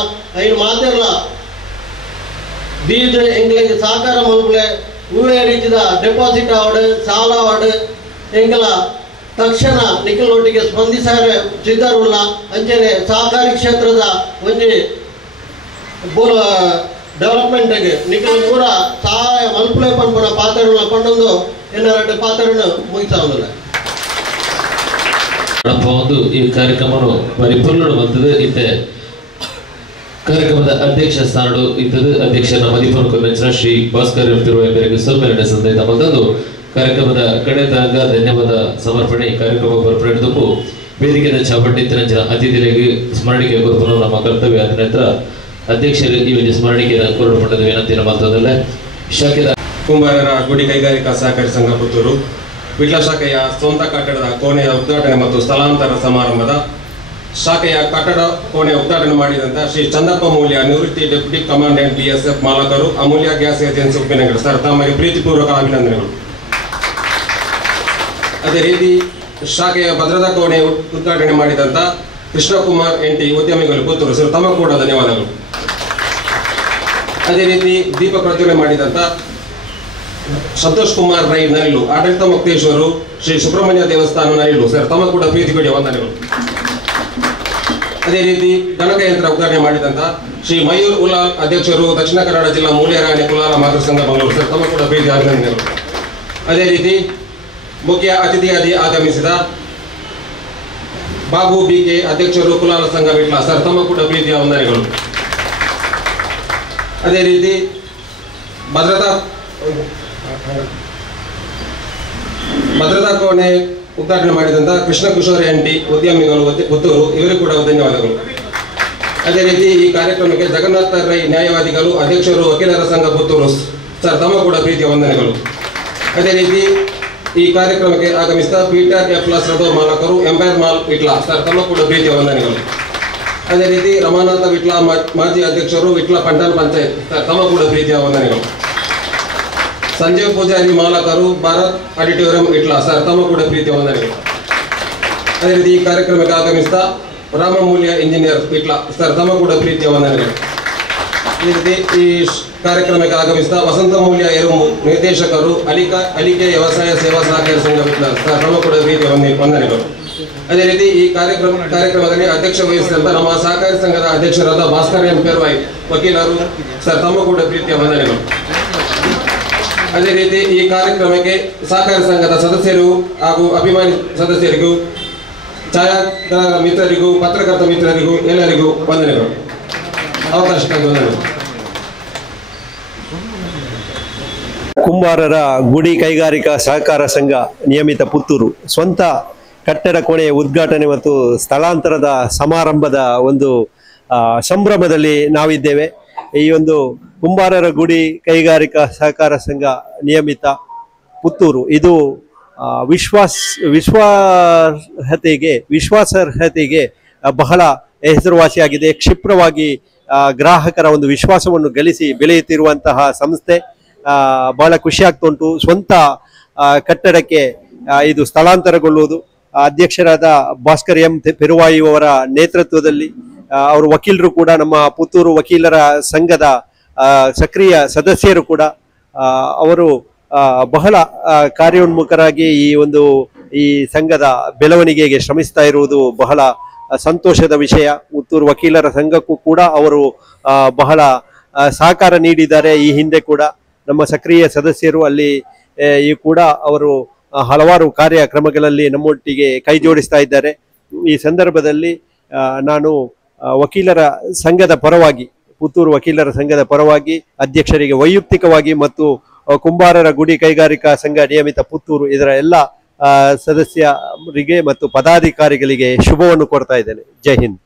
ಐದು ಮಾತೆರ್ಲ ದೀದ ಎಂಕ್ಲಿಗೆ ಸಹಕಾರ ಮಲ್ಪಲೆ ಇವೇ ರೀತಿಯ ಡೆಪಾಸಿಟ್ ಆವಡ್ ಸಾಲ ಆವಡ್ ಎಂಕ್ಲ ತಕ್ಷಣ ನಿಖಿಲೊಟ್ಟಿಗೆ ಸ್ಪಂದಿಸಾರೆ ಸಿದ್ಧರುಲ್ಲ ಅಂಚನೆ ಸಹಕಾರಿ ಕ್ಷೇತ್ರದ ಒಂದು ಡೆವಲಪ್ಮೆಂಟ್ಗೆ ನಿಖಿಲ್ ಪೂರ ಸಹಾಯ ಮಲ್ಪಲೆ ಪನ್ಪುನ ಪಾತ್ರಗಳನ್ನ ಕೊಂಡೊಂದು ಇನ್ನೆರಡು ಪಾತ್ರವನ್ನು ಮುಗಿಸೋದಿಲ್ಲ ಒಂದು ಈ ಕಾರ್ಯಕ್ರಮವನ್ನು ಪರಿಪೂರ್ಣ ಬಂತದ್ದು ಇತ್ತೆ ಕಾರ್ಯಕ್ರಮದ ಅಧ್ಯಕ್ಷ ಸ್ಥಾನ ಇದ್ದದ್ದು ಅಧ್ಯಕ್ಷರ ಮದಿಪುರ ಮೆಚ್ಚಿನ ಶ್ರೀ ಭಾಸ್ಕರ್ ತಿರುವೆಂಬರಿಗೆ ಸಮ್ಮೇಳನ ಸಂದೇಶ ಬಂದದ್ದು ಕಾರ್ಯಕ್ರಮದ ಕಡೆದಾಗ ಧನ್ಯವಾದ ಸಮರ್ಪಣೆ ಕಾರ್ಯಕ್ರಮ ಹೊರಪಡಿದ್ದು ವೇದಿಕೆಯ ಚಾಪಟ್ಟಿ ತಿರಂಜನ ಅತಿಥಿಗಳಿಗೆ ಸ್ಮರಣಿಕೆ ಗುರುಪುರ ನಮ್ಮ ಕರ್ತವ್ಯ ಆದ ನಂತರ ಅಧ್ಯಕ್ಷರು ಈ ಒಂದು ಸ್ಮರಣಿಕೆಯನ್ನು ಕೊರಡುಪಟ್ಟದ ವಿನಂತಿಯನ್ನು ಮಾತನಾಡಲ್ಲ ಶಾಖೆದ ಕುಂಬಾರರ ಗುಡಿ ಕೈಗಾರಿಕಾ ಸಹಕಾರಿ ಸಂಘ ಪುತ್ತೂರು ವಿಟ್ಲ ಶಾಖೆಯ ಸ್ವಂತ ಕಟ್ಟಡದ ಕೋಣೆಯ ಉದ್ಘಾಟನೆ ಮತ್ತು ಸ್ಥಳಾಂತರ ಸಮಾರಂಭದ ಶಾಖೆಯ ಕಟ್ಟಡ ಕೋಣೆ ಉದ್ಘಾಟನೆ ಮಾಡಿದಂಥ ಶ್ರೀ ಚಂದಪ್ಪ ಮೂಲ್ಯ ನಿವೃತ್ತಿ ಡೆಪ್ಯೂಟಿ ಕಮಾಂಡೆಂಟ್ BSF ಮಾಲಕರು ಅಮೂಲ್ಯ ಗ್ಯಾಸ್ ಏಜೆನ್ಸಿ ಉಪ್ಪಿನಗರ ಸರ್ ತಮಗೆ ಪ್ರೀತಿಪೂರ್ವಕ ಅಭಿನಂದನೆಗಳು. ಅದೇ ರೀತಿ ಶಾಖೆಯ ಭದ್ರತಾ ಕೋಣೆ ಉದ್ಘಾಟನೆ ಮಾಡಿದಂಥ ಕೃಷ್ಣಕುಮಾರ್ NT ಉದ್ಯಮಿಗಳು ಪುತ್ತೂರು ಸರ್ ತಮ್ಮ ಕೂಡ ಧನ್ಯವಾದಗಳು. ಅದೇ ರೀತಿ ದೀಪ ಪ್ರಜ್ವಲನೆ ಮಾಡಿದಂಥ ಸಂತೋಷ್ ಕುಮಾರ್ ರೈ ನರಿಲು ಆಡಳಿತ ಮುಕ್ತೇಶ್ವರು ಶ್ರೀ ಸುಬ್ರಹ್ಮಣ್ಯ ದೇವಸ್ಥಾನ ನರಿಲು ಸರ್ ತಮ್ಮ ಕೂಡ ಪ್ರೀತಿಗೂಡಿಯ ವಂದನೆಗಳು. ಅದೇ ರೀತಿ ಗಣಕಯಂತ್ರ ಉದ್ಘಾಟನೆ ಮಾಡಿದಂಥ ಶ್ರೀ ಮಯೂರ್ ಉಲಾಲ್ ಅಧ್ಯಕ್ಷರು ದಕ್ಷಿಣ ಕನ್ನಡ ಜಿಲ್ಲಾ ಮೂಲ್ಯರಾಣಿ ಕುಲಾಲ ಮಾತೃ ಸಂಘ ಮಂಗಳೂರು ಸರ್ ತಮ್ಮ ಕೂಡ ಪ್ರೀತಿ ಅಭಿನಂದನೆಗಳು. ಅದೇ ರೀತಿ ಮುಖ್ಯ ಅತಿಥಿಯಾಗಿ ಆಗಮಿಸಿದ ಬಾಬು BK ಅಧ್ಯಕ್ಷರು ಕುಲಾಲ ಸಂಘ ವಿಟ್ಲ ಸರ್ ತಮ್ಮ ಕೂಡ ಪ್ರೀತಿಯ ವಂದನೆಗಳು. ಅದೇ ರೀತಿ ಭದ್ರತಾ ಕೋಣೆ ಉದ್ಘಾಟನೆ ಮಾಡಿದಂಥ ಕೃಷ್ಣ ಕಿಶೋರ್ NT ಉದ್ಯಮಿಗಳು ಪುತ್ತೂರು ಇವರಿಗೂ ಕೂಡ ಧನ್ಯವಾದಗಳು. ಅದೇ ರೀತಿ ಈ ಕಾರ್ಯಕ್ರಮಕ್ಕೆ ಜಗನ್ನಾಥ ರೈ ನ್ಯಾಯವಾದಿಗಳು ಅಧ್ಯಕ್ಷರು ವಕೀಲರ ಸಂಘ ಪುತ್ತೂರು ಸರ್ ತಮ್ಮ ಕೂಡ ಪ್ರೀತಿಯ ವಂದನೆಗಳು. ಅದೇ ರೀತಿ ಈ ಕಾರ್ಯಕ್ರಮಕ್ಕೆ ಆಗಮಿಸಿದ ಪೀಟರ್ F. ರಥೋ ಮಾಲಕರು ಎಂಪೈರ್ ಮಾಲ್ ವಿಟ್ಲ ಸರ್ ತಮ್ಮ ಕೂಡ ಪ್ರೀತಿಯ ವಂದನೆಗಳು. ಅದೇ ರೀತಿ ರಮಾನಾಥ ವಿಟ್ಲ ಮಾಜಿ ಅಧ್ಯಕ್ಷರು ವಿಟ್ಲ ಪಟ್ಟಣ ಪಂಚಾಯತ್ ಸರ್ ತಮ್ಮ ಕೂಡ ಪ್ರೀತಿಯ ವಂದನೆಗಳು. ಸಂಜೀವ್ ಪೂಜಾರಿ ಮಾಲಕರು ಭಾರತ್ ಆಡಿಟೋರಿಯಂ ವಿಟ್ಲ ಸರ್ ತಮ್ಮ ಕೂಡ ಪ್ರೀತಿಯ ವಂದನೆಗಳು. ಅದೇ ರೀತಿ ಈ ಕಾರ್ಯಕ್ರಮಕ್ಕೆ ಆಗಮಿಸಿದ ರಾಮಮೂಲ್ಯ ಇಂಜಿನಿಯರ್ ವಿಟ್ಲ ಸರ್ ತಮ್ಮ ಕೂಡ ಪ್ರೀತಿಯ ವಂದನೆಗಳು. ಈ ರೀತಿ ಈ ಕಾರ್ಯಕ್ರಮಕ್ಕೆ ಆಗಮಿಸಿದ ವಸಂತ ಮೂಲ್ಯ ಎರುಂಬು ನಿರ್ದೇಶಕರು ಅಲಿಕೆ ವ್ಯವಸಾಯ ಸೇವಾ ಸಹಕಾರಿ ಸಂಘ ವಿಟ್ಲ ಸರ್ ತಮ್ಮ ಕೂಡ ಪ್ರೀತಿಯ ವಂದನೆಗಳು. ಅದೇ ರೀತಿ ಈ ಕಾರ್ಯಕ್ರಮದಲ್ಲಿ ಅಧ್ಯಕ್ಷ ವಹಿಸಿದಂತ ನಮ್ಮ ಸಹಕಾರಿ ಸಂಘದ ಅಧ್ಯಕ್ಷರಾದ ಭಾಸ್ಕರ್ M. ಪೆರ್ವಾಯ್ ವಕೀಲರು ಸರ್ ತಮ್ಮ ಕೂಡ ಪ್ರೀತಿಯ ವಂದನೆಗಳು. ಅದೇ ರೀತಿ ಈ ಕಾರ್ಯಕ್ರಮಕ್ಕೆ ಸಹಕಾರಿ ಸಂಘದ ಸದಸ್ಯರು ಹಾಗೂ ಅಭಿಮಾನಿ ಸದಸ್ಯರಿಗೂ ಛಾಯಾಗ್ರಾಹಕ ಮಿತ್ರರಿಗೂ ಪತ್ರಕರ್ತ ಮಿತ್ರರಿಗೂ ಎಲ್ಲರಿಗೂ ವಂದನೆಗಳು. ಅವಕಾಶಕ್ಕಾಗಿ ವಂದನೆಗಳು. ಕುಂಬಾರರ ಗುಡಿ ಕೈಗಾರಿಕಾ ಸಹಕಾರ ಸಂಘ ನಿಯಮಿತ ಪುತ್ತೂರು ಸ್ವಂತ ಕಟ್ಟಡ ಕೋಣೆಯ ಉದ್ಘಾಟನೆ ಮತ್ತು ಸ್ಥಳಾಂತರದ ಸಮಾರಂಭದ ಒಂದು ಸಂಭ್ರಮದಲ್ಲಿ ನಾವಿದ್ದೇವೆ. ಈ ಒಂದು ಕುಂಬಾರರ ಗುಡಿ ಕೈಗಾರಿಕಾ ಸಹಕಾರ ಸಂಘ ನಿಯಮಿತ ಪುತ್ತೂರು ಇದು ವಿಶ್ವಾಸಾರ್ಹತೆಗೆ ಬಹಳ ಹೆಸರುವಾಸಿಯಾಗಿದೆ. ಕ್ಷಿಪ್ರವಾಗಿ ಗ್ರಾಹಕರ ಒಂದು ವಿಶ್ವಾಸವನ್ನು ಗಳಿಸಿ ಬೆಳೆಯುತ್ತಿರುವಂತಹ ಸಂಸ್ಥೆ. ಬಹಳ ಖುಷಿ ಆಗ್ತಾ ಉಂಟು. ಸ್ವಂತ ಕಟ್ಟಡಕ್ಕೆ ಇದು ಸ್ಥಳಾಂತರಗೊಳ್ಳುವುದು. ಅಧ್ಯಕ್ಷರಾದ ಭಾಸ್ಕರ್ ಎಂ ಪೆರುವಾಯಿ ಅವರ ನೇತೃತ್ವದಲ್ಲಿ ಅವರು ವಕೀಲರು ಕೂಡ ನಮ್ಮ ಪುತ್ತೂರು ವಕೀಲರ ಸಂಘದ ಸಕ್ರಿಯ ಸದಸ್ಯರು ಕೂಡ ಅವರು ಬಹಳ ಕಾರ್ಯೋನ್ಮುಖರಾಗಿ ಈ ಸಂಘದ ಬೆಳವಣಿಗೆಗೆ ಶ್ರಮಿಸ್ತಾ ಇರುವುದು ಬಹಳ ಸಂತೋಷದ ವಿಷಯ. ಪುತ್ತೂರು ವಕೀಲರ ಸಂಘಕ್ಕೂ ಕೂಡ ಅವರು ಬಹಳ ಸಹಕಾರ ನೀಡಿದ್ದಾರೆ. ಈ ಹಿಂದೆ ಕೂಡ ನಮ್ಮ ಸಕ್ರಿಯ ಸದಸ್ಯರು ಅಲ್ಲಿ ಕೂಡ ಅವರು ಹಲವಾರು ಕಾರ್ಯಕ್ರಮಗಳಲ್ಲಿ ನಮ್ಮೊಟ್ಟಿಗೆ ಕೈ ಜೋಡಿಸ್ತಾ ಇದ್ದಾರೆ. ಈ ಸಂದರ್ಭದಲ್ಲಿ ನಾನು ವಕೀಲರ ಸಂಘದ ಪರವಾಗಿ ಪುತ್ತೂರು ವಕೀಲರ ಸಂಘದ ಪರವಾಗಿ ಅಧ್ಯಕ್ಷರಿಗೆ ವೈಯಕ್ತಿಕವಾಗಿ ಮತ್ತು ಕುಂಬಾರರ ಗುಡಿ ಕೈಗಾರಿಕಾ ಸಂಘ ನಿಯಮಿತ ಪುತ್ತೂರು ಇದರ ಎಲ್ಲ ಸದಸ್ಯರಿಗೆ ಮತ್ತು ಪದಾಧಿಕಾರಿಗಳಿಗೆ ಶುಭವನ್ನು ಕೊಡ್ತಾ ಇದ್ದೇನೆ. ಜೈ ಹಿಂದ್.